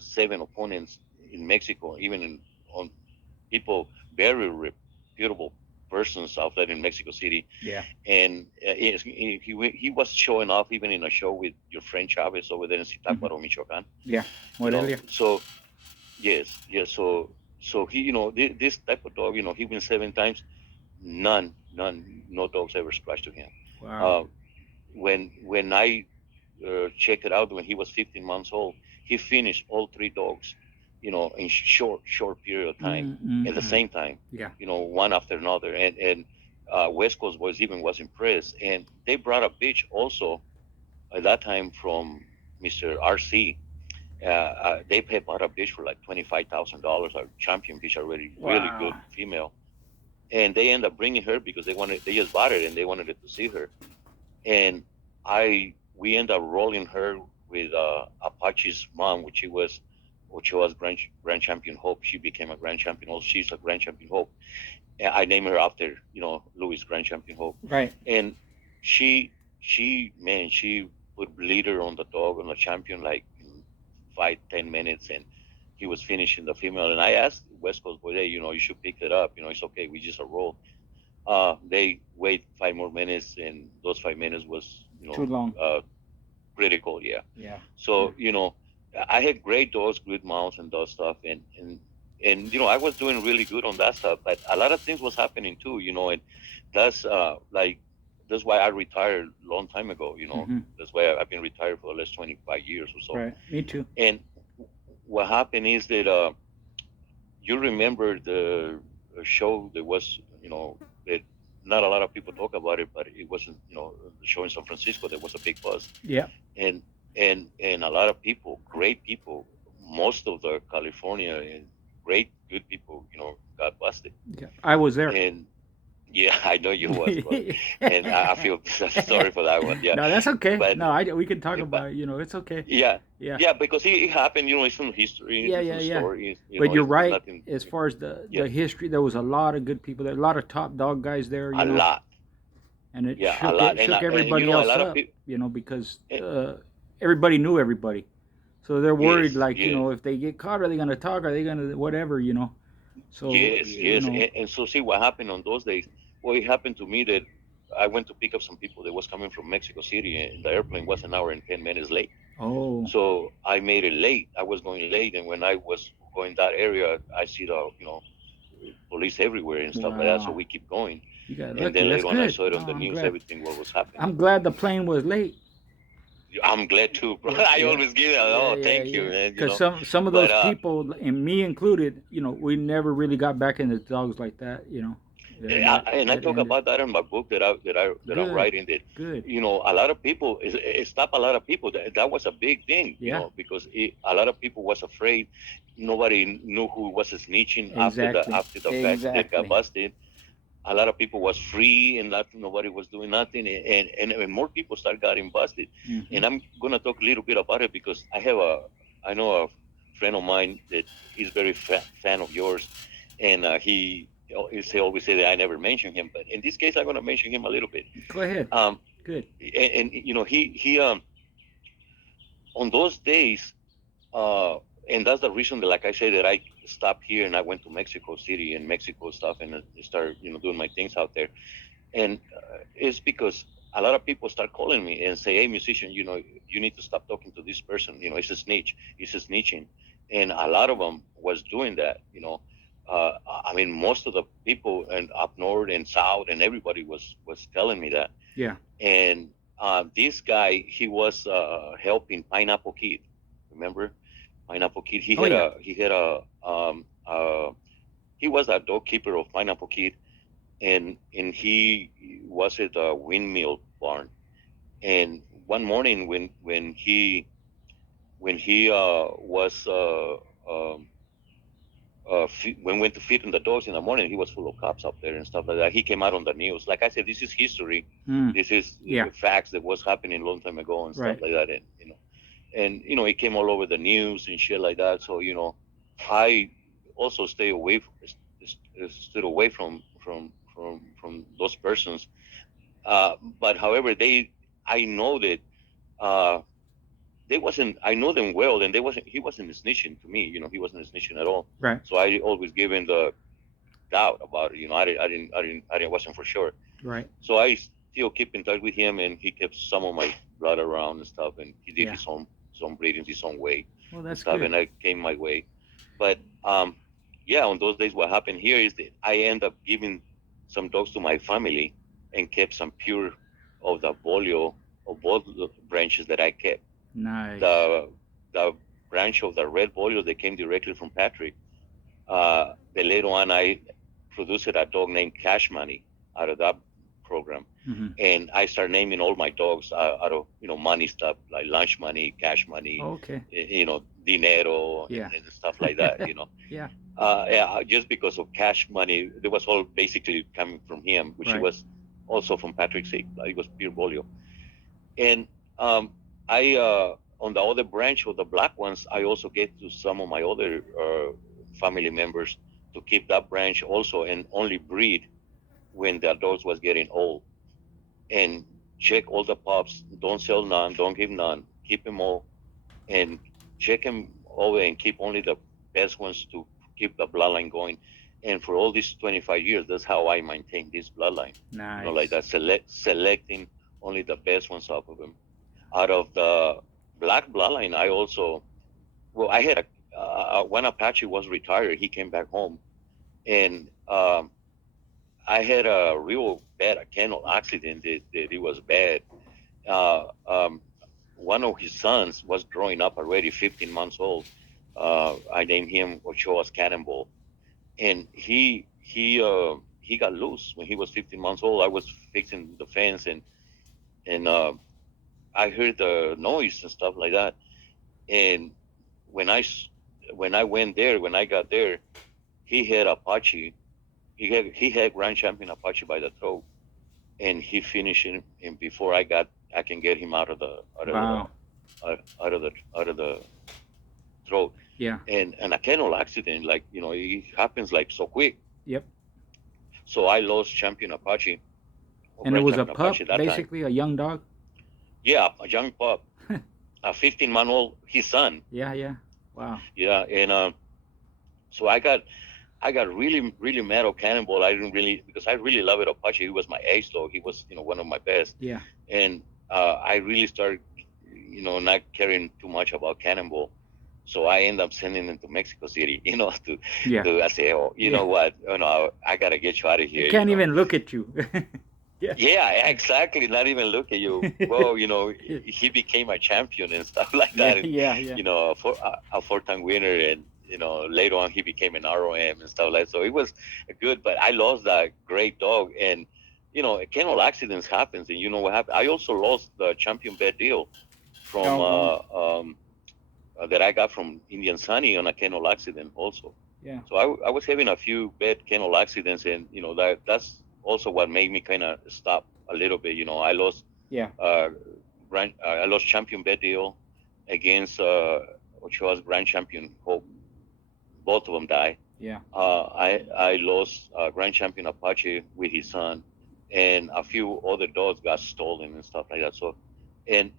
seven opponents in Mexico, even on people, very reputable persons out there in Mexico City. Yeah. And he was showing off even in a show with your friend Chavez over there in Hmm. Zitácuaro, Michoacan. Yeah. Morelia. So yes. So he, this type of dog, he wins seven times. None, no dogs ever scratched to him. Wow. Uh, when I checked it out when he was 15 months old, he finished all three dogs, in short period of time at the Mm-mm-mm. same time, Yeah. one after another. And West Coast was impressed, and they brought a bitch also at that time from Mr. RC. They bought a bitch for like $25,000, a champion bitch already, really good Wow. female, and they end up bringing her because they just bought it and they wanted to see her. And we end up rolling her with Apache's mom, which was Grand Champion Hope. She became a Grand Champion. Also, she's a Grand Champion Hope. And I named her after Louis Grand Champion Hope. Right. And she put leader on the dog on the champion like in 5-10 minutes, and he was finishing the female. And I asked West Coast boy, hey, you should pick it up. It's okay. We just a roll. They wait 5 more minutes, and those 5 minutes was, Too long. critical. Yeah. Yeah. Yeah. So I had great dogs, good mounts, and those stuff, and I was doing really good on that stuff. But a lot of things was happening too, and that's that's why I retired a long time ago. Hmm. That's why I've been retired for the last 25 years or so. Right. Me too. And what happened is that you remember the show that was, that not a lot of people talk about it, but it wasn't, the show in San Francisco that was a big buzz, Yeah. and and a lot of people, great people, most of the California and great good people, got busted. Yeah. I was there. And yeah, I know you was, brother, and I feel sorry for that one. Yeah, No, that's okay. but No, we can talk but about it. It's okay. yeah, Yeah. yeah, because it happened. It's from history, Yeah, it's yeah, from yeah. stories. But you're It's right. nothing. As far as the Yeah, history, there was a lot of good people there, a lot of top dog guys there. a lot. And it Yeah, a lot, and everybody a else lot of up. people. Because everybody knew everybody, so they're worried. Yes, Like, yes, if they get caught, are they gonna talk? Are they gonna whatever? So yes. And so see what happened on those days. Well, it happened to me that I went to pick up some people that was coming from Mexico City, and the airplane was an hour and 10 minutes late. Oh, So I made it late. I was going late, and when I was going that area, I see the police everywhere and stuff like that. So wow, we keep going, you got and lucky. then That's later on, I good. saw it Oh, on the I'm news, glad. everything what was happening. I'm glad the plane was late. I'm glad too, bro. Yeah, I yeah, always give it. yeah, Oh, yeah, thank you, yeah. man. Because some of But those people, and me included, we never really got back into dogs like that. And and I that talk ended. about that in my book that I'm Good, writing. That good. a lot of people it stopped a lot of people. That was a big thing, Yeah, because a lot of people was afraid. Nobody knew who was snitching exactly, after the fact that got exactly. busted. A lot of people was free, and nobody was doing nothing, and more people start getting busted. Hmm. And I'm gonna talk a little bit about it because I know a friend of mine that he's very fan of yours, and he always say that I never mention him, but in this case I'm gonna mention him a little bit. Go ahead. Um, Good. and he on those days, uh, and that's the reason that, like I said, that I stopped here and I went to Mexico City and Mexico stuff and started doing my things out there. And it's because a lot of people start calling me and say, hey, musician, you need to stop talking to this person. It's a snitch, it's a snitching. And a lot of them was doing that. I mean, most of the people and up north and south and everybody was telling me that. Yeah. And this guy, he was helping Pineapple Kid. Remember Pineapple Kid? Oh yeah. He was a dog keeper of Pineapple Kid, and he was at a windmill barn. And one morning when he was um, when went to feed the dogs in the morning, he was full of cops up there and stuff like that. He came out on the news. Like I said, this is history. Mm. This is Yeah. facts that was happening a long time ago and stuff Right. like that. And it came all over the news and shit like that. So I also stood away from those persons. But however, I know that uh, they wasn't. I know them well, and they wasn't. He wasn't snitching to me. He wasn't snitching at all. Right. So I always give him the doubt about it. I wasn't for sure. Right. So I still keep in touch with him, and he kept some of my blood around and stuff, and he did Yeah. his own some breeding his own way Well, and that's stuff, good. and I came my way. But yeah, on those days, what happened here is that I end up giving some dogs to my family and kept some pure of the bolio of both the branches that I kept. Nice. The branch of the red bolio that came directly from Patrick. The later on, I produced a dog named Cash Money out of that program, Mm-hmm. and I started naming all my dogs out of money stuff like lunch money, cash money, Okay. dinero, Yeah. and stuff like that. Yeah. Yeah, just because of cash money, that was all basically coming from him, which he Right. was also from Patrick's sake. It was pure bolio, and I on the other branch of the black ones, I also gave to some of my other family members to keep that branch also and only breed when the adults was getting old and check all the pups. Don't sell none. Don't give none. Keep them all and check them over and keep only the best ones to keep the bloodline going. And for all these 25 years, that's how I maintain this bloodline. Nice. Like that, selecting only the best ones off of them. Out of the black bloodline, I had when Apache was retired, he came back home, and I had a real bad kennel accident that it was bad. Uh, um, One of his sons was growing up already, 15 months old. I named him Ochoa's Cannonball, and he got loose when he was 15 months old. I was fixing the fence, and I heard the noise and stuff like that. And when I when I went there, when I got there, he had Apache. He had Grand Champion Apache by the throat, and he finished him. And before I can get him out of the Wow. out of the throat. Yeah. And a kennel accident, like it happens like so quick. Yep. So I lost Champion Apache, or And it Grand was a Champion pup, Apache that time. basically a young dog. Yeah, a young pup, a 15-month old, his son. Yeah. Yeah. Wow. Yeah, and so I got really, really mad at Cannonball. I didn't really, because I really loved Apache. He was my ace dog. He was, one of my best. Yeah. And I really started, not caring too much about Cannonball. So I end up sending him to Mexico City, Yeah. I say, oh, you Yeah. know what, I gotta get you out of here. He can't even look at you. Yeah. Yeah, exactly. Not even look at you. Well, he became a champion and stuff like that. And, Yeah. Yeah. a four-time winner, and later on he became an ROM and stuff like that. So it was good, but I lost that great dog, and kennel accidents happens, and you know what happened. I also lost the champion bed deal from Oh, wow. that I got from Indian Sunny on a kennel accident also. Yeah. So I was having a few bad kennel accidents, and that's also what made me kind of stop a little bit. I lost Yeah. I lost champion bed deal against Ochoa's grand champion Hope. Both of them died. Yeah. I lost grand champion Apache with his son, and a few other dogs got stolen and stuff like that. So, and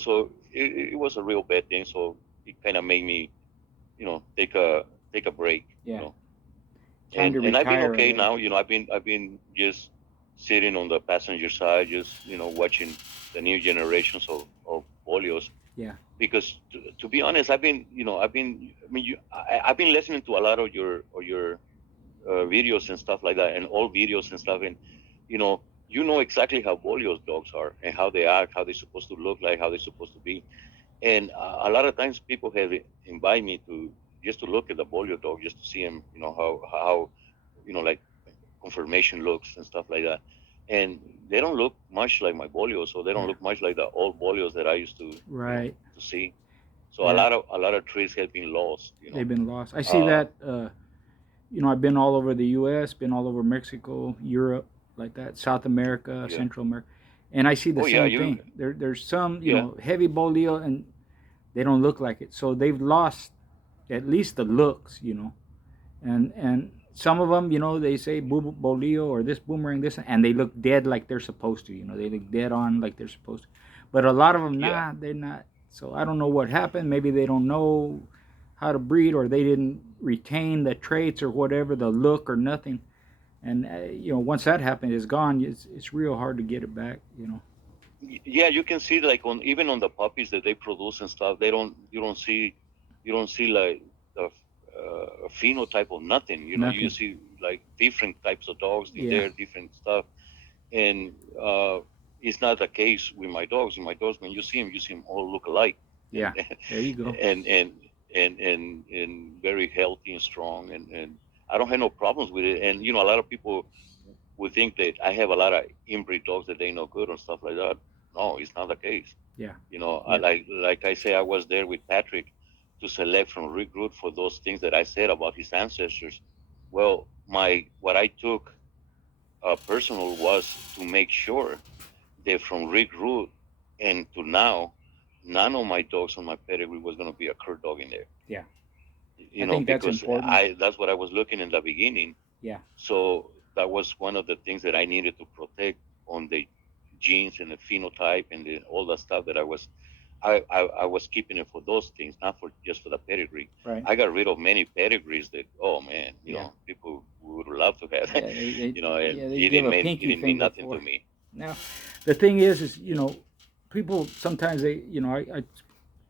so it was a real bad thing. So it kind of made me, take a break. Yeah. Time And to I've been retire a okay little now. bit. I've been just sitting on the passenger side, just watching the new generations of folios. Yeah. Because to be honest, I've been listening to a lot of your videos and stuff like that, and all videos and stuff, and you know you know exactly how Bolio's dogs are and how they act, how they're supposed to look like, how they're supposed to be. And a lot of times people have invited me to just to look at the Bolio dog, just to see him, how like conformation looks and stuff like that. And they don't look much like my Bolios, so they don't Yeah. look much like the old Bolios that I used to, Right. to see. So Yeah. a lot of trees have been lost, They've been lost. I see Uh, that. I've been all over the U.S., been all over Mexico, Europe, like that, South America, yeah. Central America, and I see the Oh yeah, same thing. There's some, yeah, heavy bolio, and they don't look like it. So they've lost at least the looks, and some of them, they say bolio or this boomerang, this, and they look dead like they're supposed to. They look dead on like they're supposed to. But a lot of them, yeah. nah, they're not. So I don't know what happened. Maybe they don't know how to breed, or they didn't retain the traits or whatever, the look or nothing. And once that happened, it's gone. It's real hard to get it back. Yeah, you can see like on even on the puppies that they produce and stuff, they don't you don't see like a phenotype of nothing. You Nothing. see like different types of dogs in Yeah. there, different stuff, and it's not the case with my dogs. With my dogs, when you see them all look alike, and Yeah. There you go. and and and very healthy and strong, and I don't have no problems with it. And a lot of people would think that I have a lot of inbreed dogs that they know good and stuff like that. No, it's not the case. Yeah. I, Yep. like I say, I was there with Patrick to select from recruit for those things that I said about his ancestors. Well, my what I took personal was to make sure that from recruit and to now, none of my dogs on my pedigree was going to be a cur dog in there. Yeah. I think that's Because important. I that's what I was looking in the beginning. Yeah. So that was one of the things that I needed to protect on the genes and the phenotype and all the stuff that I was keeping it for those things, not for just for the pedigree. Right. I got rid of many pedigrees that, oh man, Yeah. people would love to have, Yeah. and Yeah, they give a it pinky didn't mean finger nothing to for. me. Now, the thing is, people sometimes I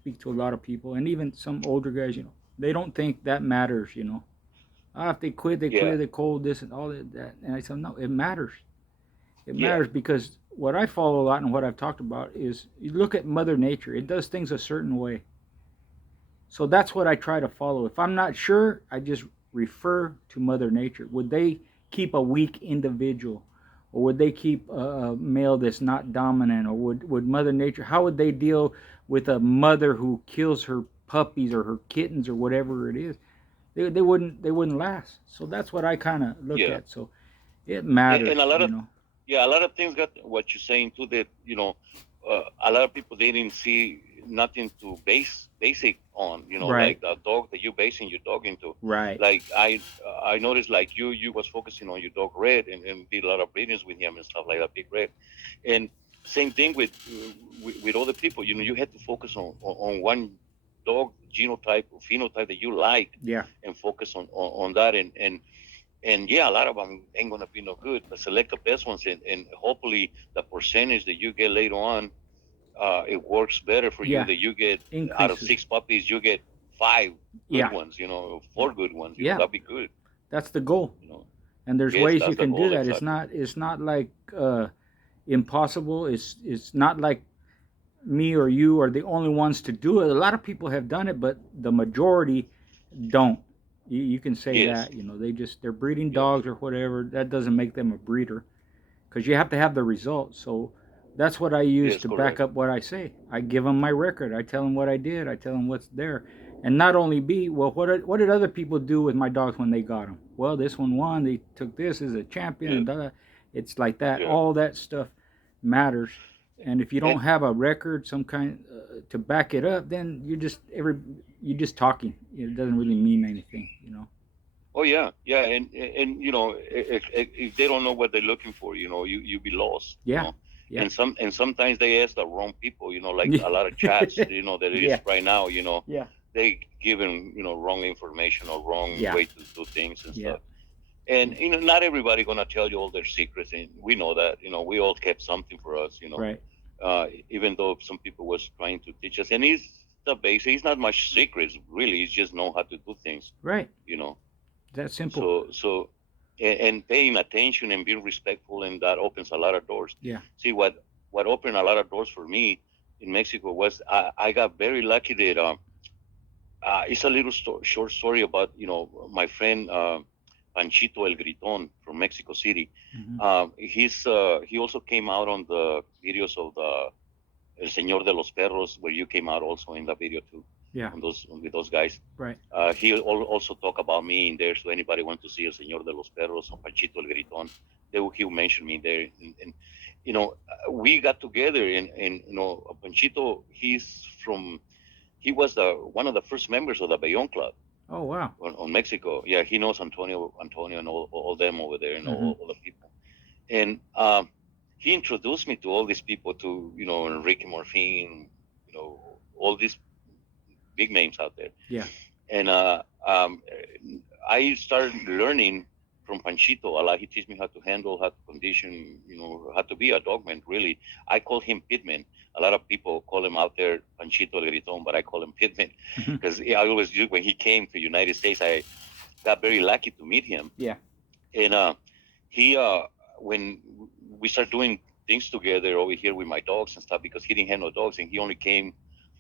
speak to a lot of people, and even some older guys, they don't think that matters. If they quit, they Yeah, quit. They cold this and all that. And I said, no, it matters. It yeah, matters because what I follow a lot and what I've talked about is you look at Mother Nature. It does things a certain way. So that's what I try to follow. If I'm not sure, I just refer to Mother Nature. Would they keep a weak individual? Or would they keep a male that's not dominant? Or would Mother Nature, how would they deal with a mother who kills her puppies or her kittens or whatever it is? They wouldn't last. So that's what I kind of look yeah. at. So it matters, And a lot of things got what you're saying too. That a lot of people they didn't see nothing to basic on. Right, Like the dog that you basing your dog into. right. Like I noticed like you was focusing on your dog Red and did a lot of breedings with him and stuff like that, Big Red. And same thing with other people. You had to focus on one dog genotype or phenotype that you like Yeah, and focus on that and yeah, a lot of them ain't gonna be no good. But select the best ones, and hopefully the percentage that you get later on, it works better for you. yeah. That you get out of Increases. 6 puppies, you get 5 good Yeah, ones. yeah, 4 good ones. yeah. That'd be good. That's the goal. You know, And there's yes, ways you that's the can do goal that. It's exactly. not. It's not like impossible. It's not like me or you are the only ones to do it. A lot of people have done it, but the majority don't. You can say Yes, that. They're breeding yes, dogs or whatever. That doesn't make them a breeder because you have to have the results. So that's what I use yes, to back correct. up what I say. I give them my record. I tell them what I did. I tell them what's there. And not only be, well, what did other people do with my dogs when they got them? Well, this one won. They took this as a champion, Yeah, and it's like that. yeah. All that stuff matters. And if you And don't have a record, some kind to back it up, then you're just talking. It doesn't really mean anything. oh yeah, yeah, and if they don't know what they're looking for, you be lost. Yeah, yeah, And sometimes they ask the wrong people. Like a lot of chats, that it is yeah, right now. yeah, They given wrong information or wrong yeah, way to do things and yeah. stuff. And not everybody gonna tell you all their secrets, and we know that. We all kept something for us. Right, Even though some people was trying to teach us, and he's the basic. He's not much secrets really. He's just know how to do things. right. You know. That simple. So and paying attention and being respectful, and that opens a lot of doors. Yeah. See, what opened a lot of doors for me in Mexico was I got very lucky that it's a little short story about my friend Panchito El Griton from Mexico City. Hmm. He also came out on the videos of the El Señor de los Perros, where you came out also in the video too, Yeah. on those with those guys. Right. He also talk about me in there, so anybody want to see El Señor de los Perros or Panchito El Griton, he'll mention me there. And we got together, and Panchito, he was the one of the first members of the Bayon Club Oh wow. on Mexico. Yeah, he knows Antonio, and all them over there, and Hmm. all the people. And he introduced me to all these people, to Enrique Morfin, all these big names out there. Yeah. And I started learning from Panchito a lot. He teach me how to handle, how to condition, how to be a dogman. Really, I call him Pitman. A lot of people call him out there Panchito El Griton, but I call him Pitman Hmm. because I always do. When he came to United States, I got very lucky to meet him. Yeah. And he when we started doing things together over here with my dogs and stuff, because he didn't have no dogs, and he only came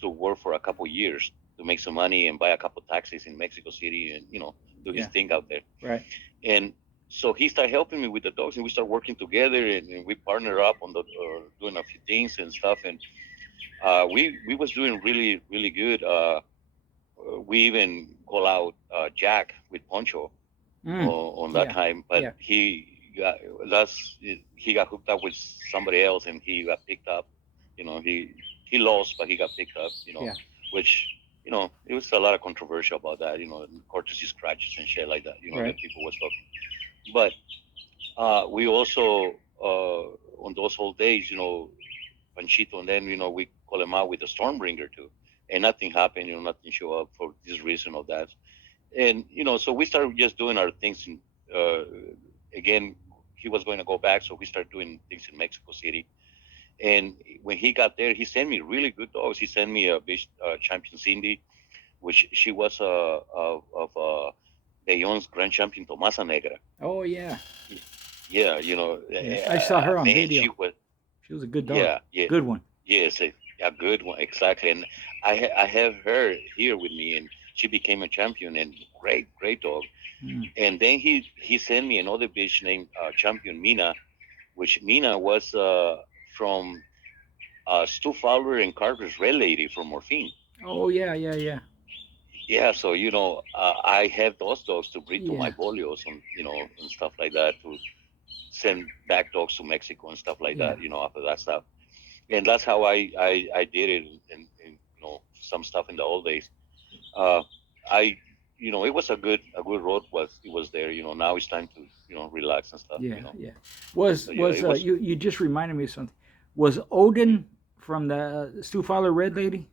to work for a couple years to make some money and buy a couple taxis in Mexico City, and do his Yeah. thing out there. Right. And so he started helping me with the dogs, and we started working together, and we partnered up on the doing a few things and stuff. And we was doing really really good. We even call out Jack with Poncho Mm. on that Yeah. time, but Yeah. got that's he got hooked up with somebody else, and he got picked up. He lost, but he got picked up. Yeah. Which it was a lot of controversy about that. Courtesy scratches and shit like that. Right. That people was talking. But we also on those old days, Panchito, and then we call him out with the Stormbringer too, and nothing happened. Nothing show up for this reason or that. And so we started just doing our things. And again, he was going to go back, so we started doing things in Mexico City. And when he got there, he sent me really good dogs. He sent me a bitch, champion Cindy, which she was of Bayon's Grand Champion Tomasa Negra. Oh yeah. Yeah, Yeah. I saw her on man, she video. was. She was a good dog. Yeah, yeah, Good one. yes, a good one, exactly. And I have her here with me, and she became a champion, and great dog. Mm. And then he sent me another bitch named Champion Mina, which Mina was from Stu Fowler and Carter's Red Lady from Morphine. Oh yeah. Yeah. Yeah. Yeah, so I have those dogs to breed to my Yeah. bolios, and stuff like that, to send back dogs to Mexico and stuff like Yeah. that. After that stuff, and that's how I did it, and some stuff in the old days. Uh, I it was a good road, was it was there. Now it's time to relax and stuff. Yeah. Yeah. Was So yeah, was it was. you just reminded me of something? Was Odin from the Stu Fowler Red Lady?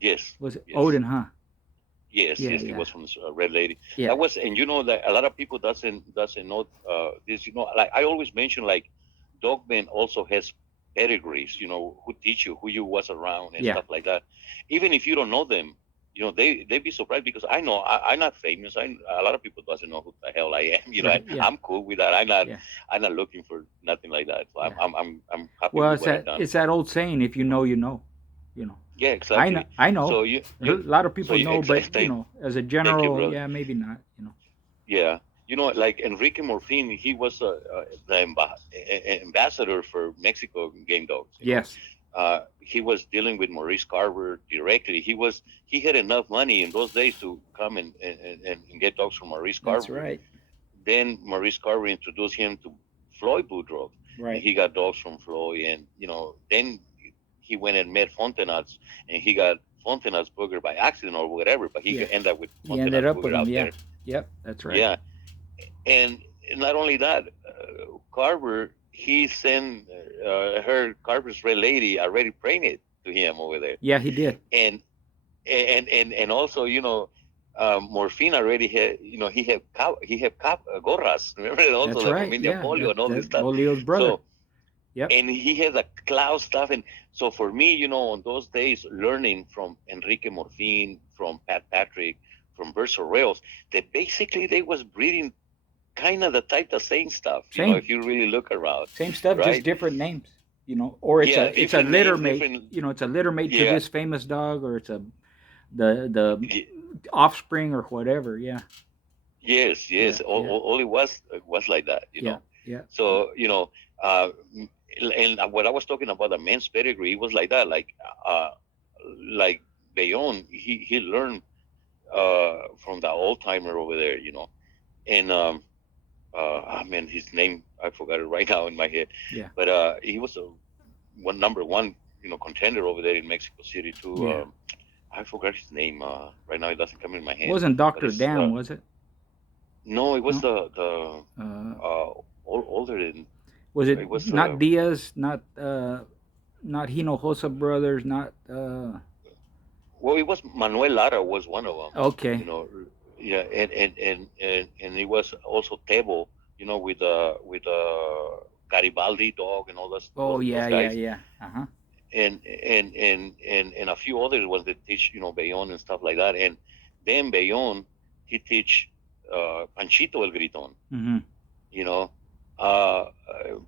Yes, Was it yes. Odin? Huh. Yes, Yeah. yes, it Yeah. was from the Red Lady. Yeah. That was, and that a lot of people doesn't know this. Like I always mention, like Dogman also has pedigrees. Who teach you, who you was around, and Yeah. stuff like that. Even if you don't know them, they be surprised, because I know I'm not famous. A lot of people doesn't know who the hell I am. Right. Yeah. I'm cool with that. Yeah. I'm not looking for nothing like that. So Yeah. I'm happy Well, with it's what I've that done. it's that old saying: if you know, you know. You know. Yeah, I know. exactly. I know. So A lot of so people you, know, but exactly. as a Thank you, general, brother. yeah, maybe not. Yeah, like Enrique Morfin, he was the ambassador for Mexico Game Dogs. Yes. He was dealing with Maurice Carver directly. He had enough money in those days to come and get dogs from Maurice That's Carver. right. Then Maurice Carver introduced him to Floyd Boudreaux, and Right. he got dogs from Floyd. And then he went and met Fontenat's, and he got Fontenat's booger by accident or whatever. But he Yeah. ended up with He ended Fontenat's up with booger him. out Yeah. there. Yep. That's right. Yeah, and not only that, Carver, he sent Carver's Red Lady already pregnant to him over there, Yeah, he did. and also Morphine already had Gorras, remember, also That's the from right. India Yeah. polio and all this That stuff. Bolio's brother. So, Yep. and he has a cloud stuff, and so for me, on those days, learning from Enrique Morphine, from Pat Patrick, from Verso Rails, that basically they was breeding kind of the type of same stuff, Same, if you really look around, same stuff, just right? different names. Or Yeah, it's a different litter names, mate. different. It's a litter mate to Yeah, this famous dog, or it's the y- offspring or whatever. Yeah, yes, yeah, yes. yeah, All it was like that. yeah, yeah. So uh, and what I was talking about the men's pedigree, it was like that, uh, like Bayon, he learned from the old timer over there. And I mean his name, I forgot it right now in my head, Yeah, but he was a number one contender over there in Mexico City too. yeah. I forgot his name right now. It doesn't come in my head, Wasn't but Doctor it's Dan, was it? no, it was No. the Uh, older than was it it was. not Diaz? Not Hinojosa brothers? Not Well, it was Manuel Lara was one of them. okay. You know, yeah, and it was also Tebo. With Garibaldi dog and all Oh those yeah, yeah, guys, yeah. Uh huh. and a few others was that teach Bayon and stuff like that. And then Bayon, he teach Panchito El Griton. Mm-hmm. You know, uh,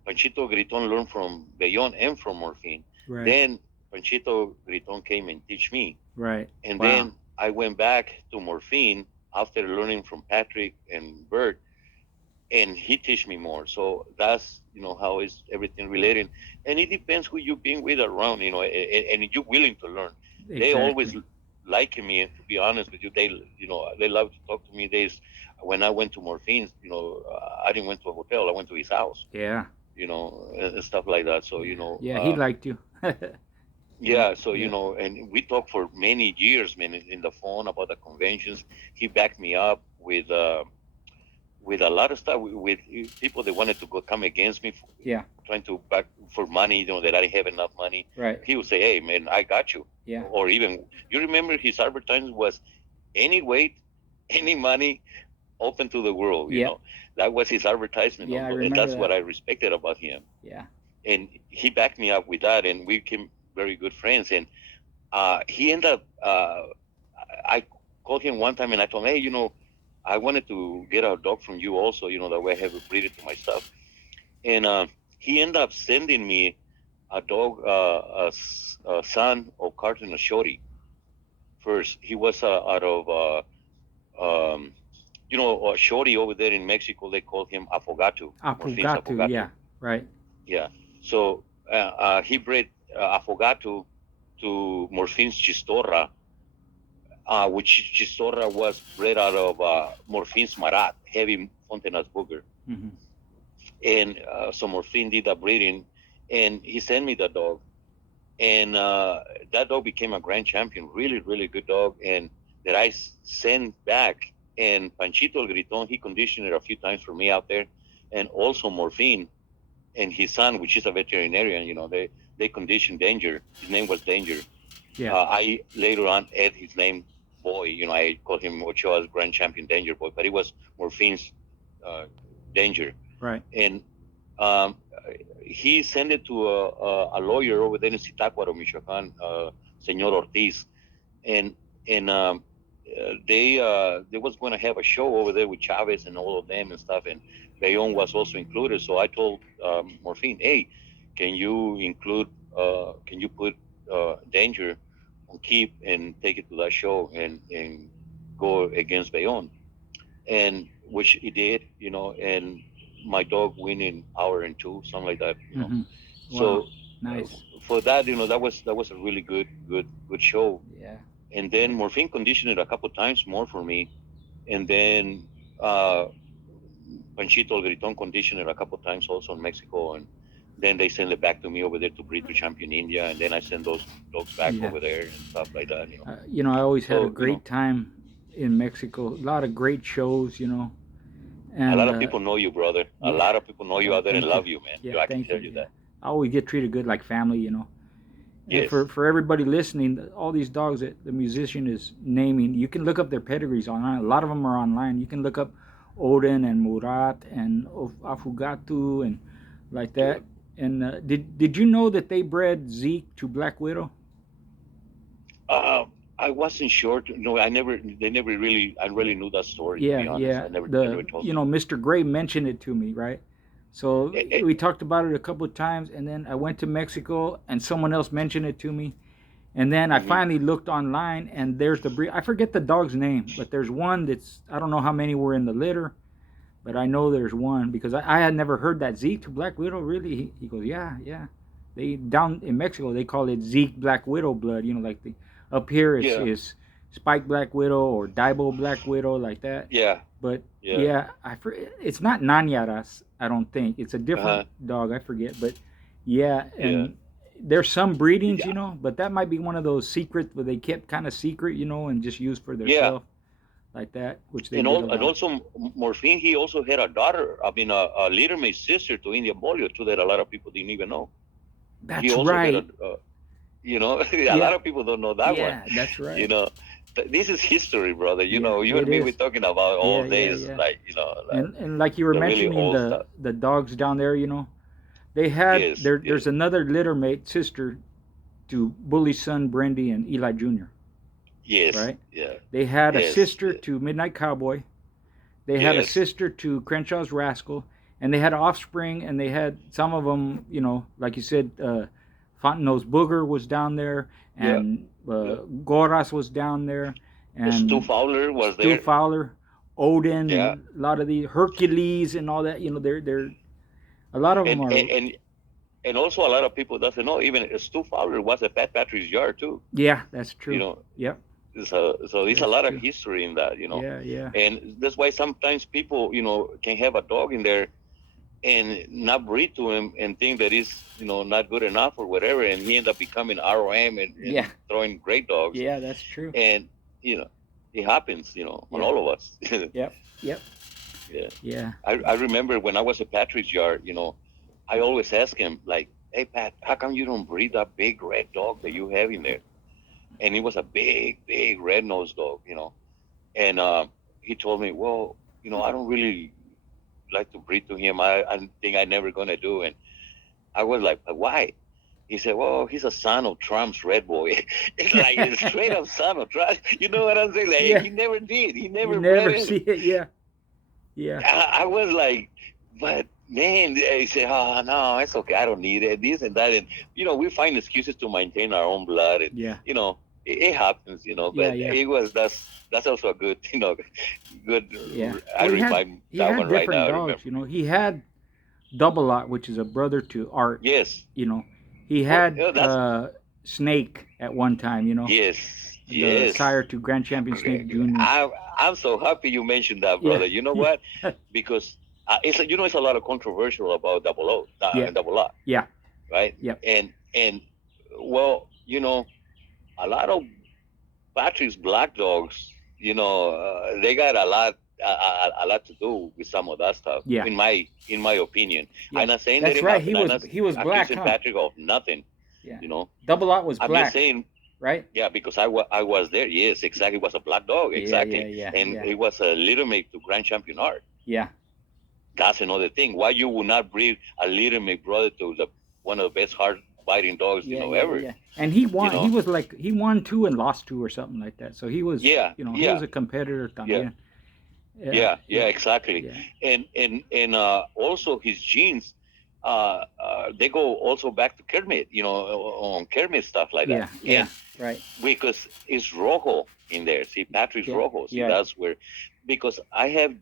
Panchito Griton learned from Bayon and from Morphine. Right. Then Panchito Griton came and teach me, Right. and Wow. then I went back to Morphine after learning from Patrick and Bert, and he teach me more. So that's how is everything related, and it depends who you been with around, and you're willing to learn. They always Exactly. like me, and to be honest with you, they love to talk to me. When I went to Morphine, I didn't went to a hotel. I went to his house, Yeah. and stuff like that. So Yeah. Yeah. He liked you. Yeah. yeah, so Yeah. and we talked for many years, man, in the phone about the conventions. He backed me up with a lot of stuff, with people that wanted to come against me, Yeah. trying to back for money, that I didn't have enough money. Right. He would say, "Hey, man, I got you." Yeah. Or even, you remember his advertisement was, "Any weight, any money, open to the world." Yeah. That was his advertisement, Yeah. I and remember that's what that. I respected about him. Yeah. And he backed me up with that, and we became very good friends. And he ended up. I called him one time and I told him, "Hey, I wanted to get a dog from you also. That way I have a breeder to myself." And he ended up sending me a dog, a son of Carton Shorty. First, he was out of um, Shorty over there in Mexico. They called him Afogatu, Morfin's Apugatu. Afogatu. Yeah. Right. Yeah. So he bred Afogatu to Morfin's Chistorra, which Chistorra was bred out of Morfin's Marat, heavy Fontenas Booger. Mm-hmm. And so Morfin did that breeding, and he sent me the dog. And that dog became a grand champion, really, really good dog. And that I sent back. And Panchito El Griton, he conditioned it a few times for me out there. And also Morfin and his son, which is a veterinarian, they conditioned Danger. His name was Danger. Yeah. I later on add his name Boy. I called him Ochoa's grand champion Danger Boy, but it was Morfin's Danger. Right. And um, he sent it to a lawyer over there in Zitácuaro, Michoacán, Señor Ortiz, and they was going to have a show over there with Chavez and all of them and stuff, and Leon was also included. So I told Morfin, "Hey, can you put Danger on keep and take it to that show and go against Bayonne?" And which he did, and my dog win in hour and two, something like that. Mm-hmm. Wow. So Nice. for that, that was a really good show. Yeah. And then Morphine conditioned it a couple times more for me, and then uh, Panchito El Griton conditioned it a couple times also in Mexico, and then they send it back to me over there to breed to Champion India, and then I send those dogs back Yeah. over there and stuff like that. I always had a So great time in Mexico. A lot of great shows. a And lot of people know you, brother. A yeah. lot of people know you Oh, out there and thank you. love you, man. Yeah. I can Thank tell you. you Yeah. that. I always get treated good like family. And Yes. for everybody listening, all these dogs that the musician is naming, you can look up their pedigrees online. A lot of them are online. You can look up Odin and Murat and Afugatu and like that. And did you know that they bred Zeke to Black Widow? I wasn't sure. No, I never. They never really. I really knew that story. To Yeah, be honest, yeah. They The never told you me. know Mr. Gray mentioned it to me, right? So Eh, we talked about it a couple of times, and then I went to Mexico, and someone else mentioned it to me, and then I mhm. finally looked online, and there's the breed. I forget the dog's name, but there's one that's I don't know how many were in the litter, but I know there's one because I had never heard that Zeke to Black Widow. Really, he goes, yeah, yeah. They down in Mexico they call it Zeke Black Widow blood. You know, like the up here it's Yeah, is Spike Black Widow or Daibo Black Widow like that. yeah, But yeah. yeah, it's not Nanyaras. I don't think it's a different Uh-huh. dog. I forget, but yeah, Yeah, and there's some breedings, yeah, but that might be one of those secret where they kept kind of secret, and just used for yeah. themselves like that, which they did a And lot. also Morphine. He also had a daughter. I mean, a Little May's sister to India Bolio too. That a lot of people didn't even know. He That's also had right. a lot Yeah, of people don't know that one. yeah, that's You right. know, this is history, brother. Yeah, You it and me, we're is. talking about Yeah, old yeah, days, yeah. like And like you were the really mentioning old the stuff. the dogs down there, they had Yes, yes, there's another litter mate sister to Bully's son Brendy and Eli Jr. yes, Right? yeah, They had a yes, sister to Midnight Cowboy. They had a yes, sister to Crenshaw's Rascal, and they had offspring, and they had some of them, like you said, Fontenot's Booger was down there, yeah, and yeah. Goras was down there, Stu and Fowler was Stu there. Fowler, Odin, Yeah, and a lot of the Hercules and all that. They're a lot of them and are. and and, and also a lot of people doesn't know. Even Stu Fowler was at Pat Patrick's yard too. Yeah, that's You true. know, Yep, so there's a that's lot of true. history in that. Yeah, yeah, And that's why sometimes people can have a dog in there and not breed to him and think that he's not good enough or whatever, and he end up becoming ROM yeah, and throwing great dogs, yeah. That's true. and it happens on Yeah, all of us. yep, yep, Yeah, yeah, I remember when I was at Patrick's yard, I always ask him like, "Hey Pat, how come you don't breed that big red dog that you have in there?" And he was a big red nosed dog, and he told me, "Well, I don't really like to breed to him. I think I never gonna do." And I was like, "But why?" He said, "Well, he's a son of Trump's Red Boy." It's like a straight up son of Trump. You know what I'm saying? Like yeah. he never did. He You never bred never him. see it. Yeah, yeah, I was like, "But man," he said, "Oh no, it's okay. I don't need it. This and that." And we find excuses to maintain our own blood, and yeah, you know, it happens. yeah, But yeah, that's also a good, good. yeah. I Well, remind he that had one right now. different I dogs. remember. He had Double Lot, which is a brother to Art. Yes. You know, he Well, had that's Snake at one time. yes, The yes. sire to Grand Champion Snake Junior. I'm so happy you mentioned that, Yeah, brother. You know yeah, what? Because it's a lot of controversial about Double O, yeah, Double O, yeah, right? yeah, And well, a lot of Patrick's black dogs, they got a lot to do with some of that stuff. yeah, In my opinion, I'm yeah. not saying that That's it right. happened. I'm not He was black, accusing huh? Patrick of nothing. Yeah. You know, Double Lot was I'm just black, saying. right? Yeah, because I was there. Yes, exactly. It was a black dog, Yeah, yeah, exactly, yeah, and yeah, it was a little mate to Grand Champion Art. yeah, That's another thing. Why you would not breed a little mate brother to the one of the best hard biting dogs yeah, yeah, ever? yeah. And he You won. He know? was like he won two and lost two or something like that. So he was, Yeah, he yeah, was a competitor yeah, también. Yeah, yeah, yeah, exactly. yeah, And also his genes, they go also back to Kermit. On Kermit stuff like that. yeah, yeah. And Right. because it's Rojo in there. See, Patrick's Yeah, Rojo. See, yeah. that's where because I have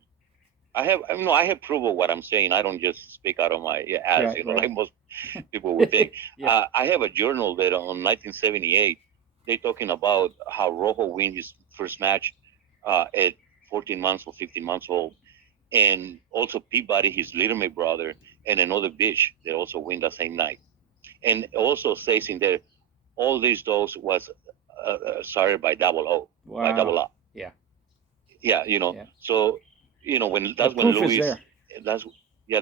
proof of what I'm saying. I don't just speak out of my ass, Right, like right. most people would think. Yeah, I have a journal that on 1978, they're talking about how Rojo win his first match at 14 months or 15 months old, and also Peabody, his little mate brother, and another bitch that also win the same night. And it also says in there, all these dogs was started by Double O, by wow. Double O. Yeah, Yeah, yeah. so when The that's when proof is Louis, there. that's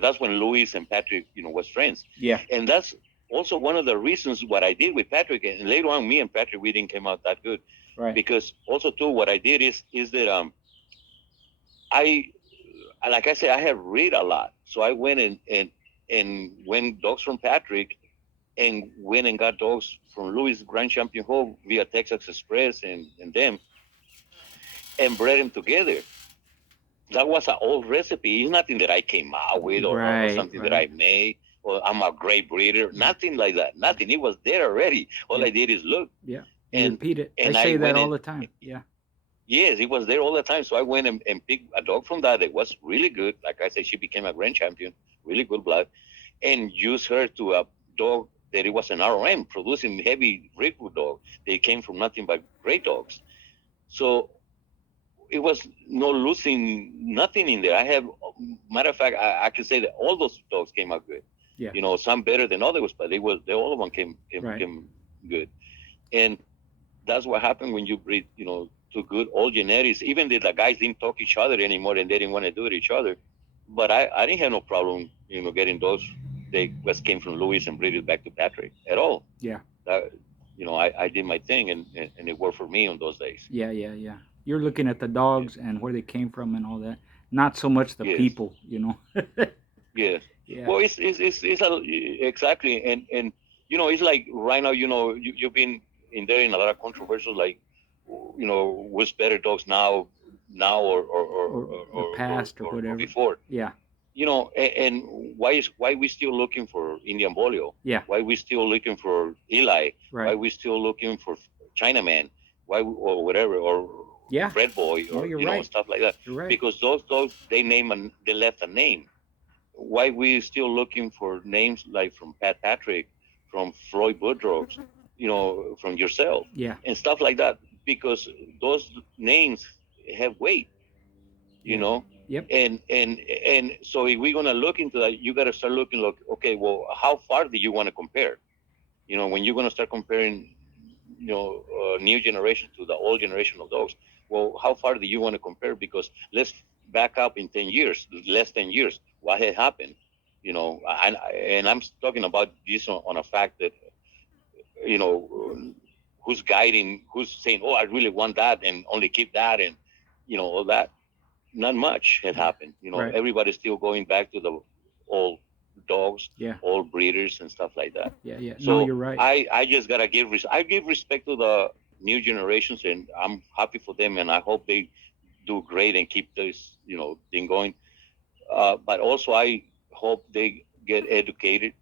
that's when Louis and Patrick was friends, Yeah, and that's also one of the reasons what I did with Patrick, and later on me and Patrick we didn't came out that good right. because also too what I did is that I like I said I have read a lot, so I went and when dogs from Patrick. and went and got dogs from Louis Grand Champion Hall via Texas Express and them, and bred them together. That was an old recipe. It's nothing that I came out with, or Right, something that right. I made, or I'm a great breeder. Nothing like that. Nothing. It was there already. All Yeah. I did is look, Yeah. You and repeat it. I and I say that went all and the time. Yeah. yes, it was there all the time. So I went and picked a dog from that that was really good. Like I said, she became a grand champion, really good blood, and used her to a dog that it was an RM producing heavy recruit dog. They came from nothing but great dogs. So it was no losing nothing in there. I have, matter of fact, I can say that all those dogs came out good. Yeah. Some better than others, but all of them Right. came good. And that's what happened when you breed, to good old genetics. Even the guys didn't talk each other anymore and they didn't want to do it each other. But I didn't have no problem, getting those. They just came from Louis and breed it back to Patrick at all. Yeah. That, I did my thing and it worked for me on those days. Yeah. Yeah. Yeah. You're looking at the dogs and where they came from and all that. Not so much the Yes. people, Yes. Yeah. Well, exactly, and it's like right now, you've been in there in a lot of controversial, like, what's better dogs now Or the past or or whatever. before, Yeah. and why we still looking for Indian Bolio? Yeah. Why we still looking for Eli? Why Right. we still looking for Chinaman? Or whatever, or Yeah. Bread Boy, Oh, or you're right. stuff like that? You're right. Because those dogs, they left a name. Why we still looking for names like from Pat Patrick, from Floyd Boudreaux, from yourself, Yeah. and stuff like that? Because those names have weight, you Yeah. know. Yep. And so if we're gonna look into that, you gotta start looking. Look, okay, well, how far do you want to compare? When you're gonna start comparing, new generation to the old generation of dogs. Well, how far do you want to compare? Because let's back up in 10 years, less 10 years. What had happened? And I'm talking about this on a fact that, you know, who's guiding, who's saying, oh, I really want that and only keep that, and, all that. Not much had Yeah. happened. Right. Everybody's still going back to the old dogs, Yeah. old breeders, and stuff like that. Yeah. Yeah. No, So you're right. I just gotta I give respect to the new generations, and I'm happy for them, and I hope they do great and keep this thing going. But also I hope they get educated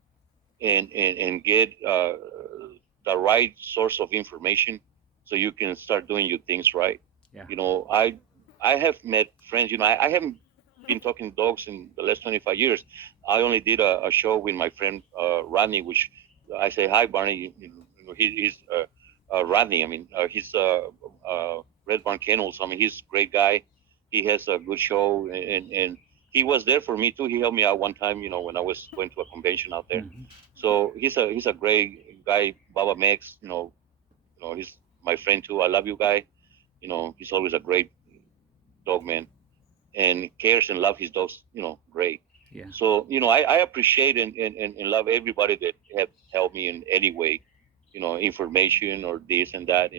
and get the right source of information, so you can start doing your things right. Yeah. I have met friends. I haven't been talking dogs in the last 25 years. I only did a show with my friend Rodney, which I say hi, Barney. He's Rodney. I mean, he's Red Barn Kennels. I mean, he's a great guy. He has a good show, and he was there for me too. He helped me out one time, when I was going to a convention out there. Mm-hmm. So he's a great guy, Baba Mex. He's my friend too. I love you, guy. He's always a great dog man and cares and love his dogs. Great. Yeah. So I appreciate and love everybody that have helped me in any way, information or this and that.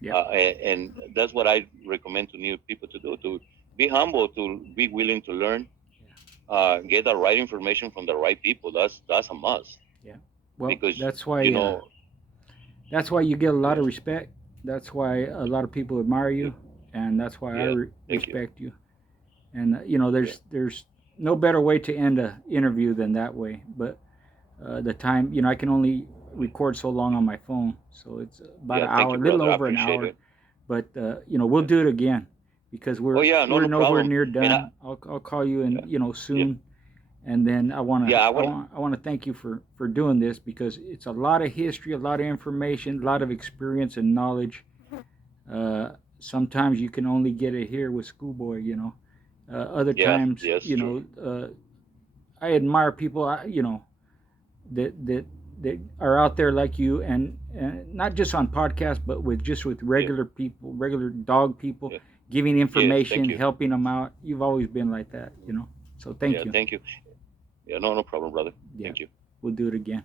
Yep. And that's what I recommend to new people to do: to be humble, to be willing to learn, get the right information from the right people. That's a must, Yeah. Well, because that's you why. know That's why you get a lot of yes, respect. That's why a lot of people admire yeah, you, and that's why I yeah, thank you, respect you. And yeah, there's no better way to end a interview than that way. But the time, I can only record so long on my phone, so it's about yeah, an thank hour, you, a little brother. I over an appreciate hour. it. But we'll Yeah. do it again because Oh we're yeah, no, we're no nowhere problem. near And done. I'll call you yeah, in yeah, soon, and then yeah, I want to thank you for doing this because it's a lot of history, a lot of information, a lot of experience and knowledge. Sometimes you can only get it here with Schoolboy. Other yeah, times, yes, true. I admire people, that that are out there like you, and not just on podcasts, but with Yeah, regular people, regular dog people, yeah, giving yes, information, thank you. helping them out. You've always been like that. So thank Yeah, you. thank you. Yeah, no, no problem, brother. Yeah, Thank you. we'll do it again.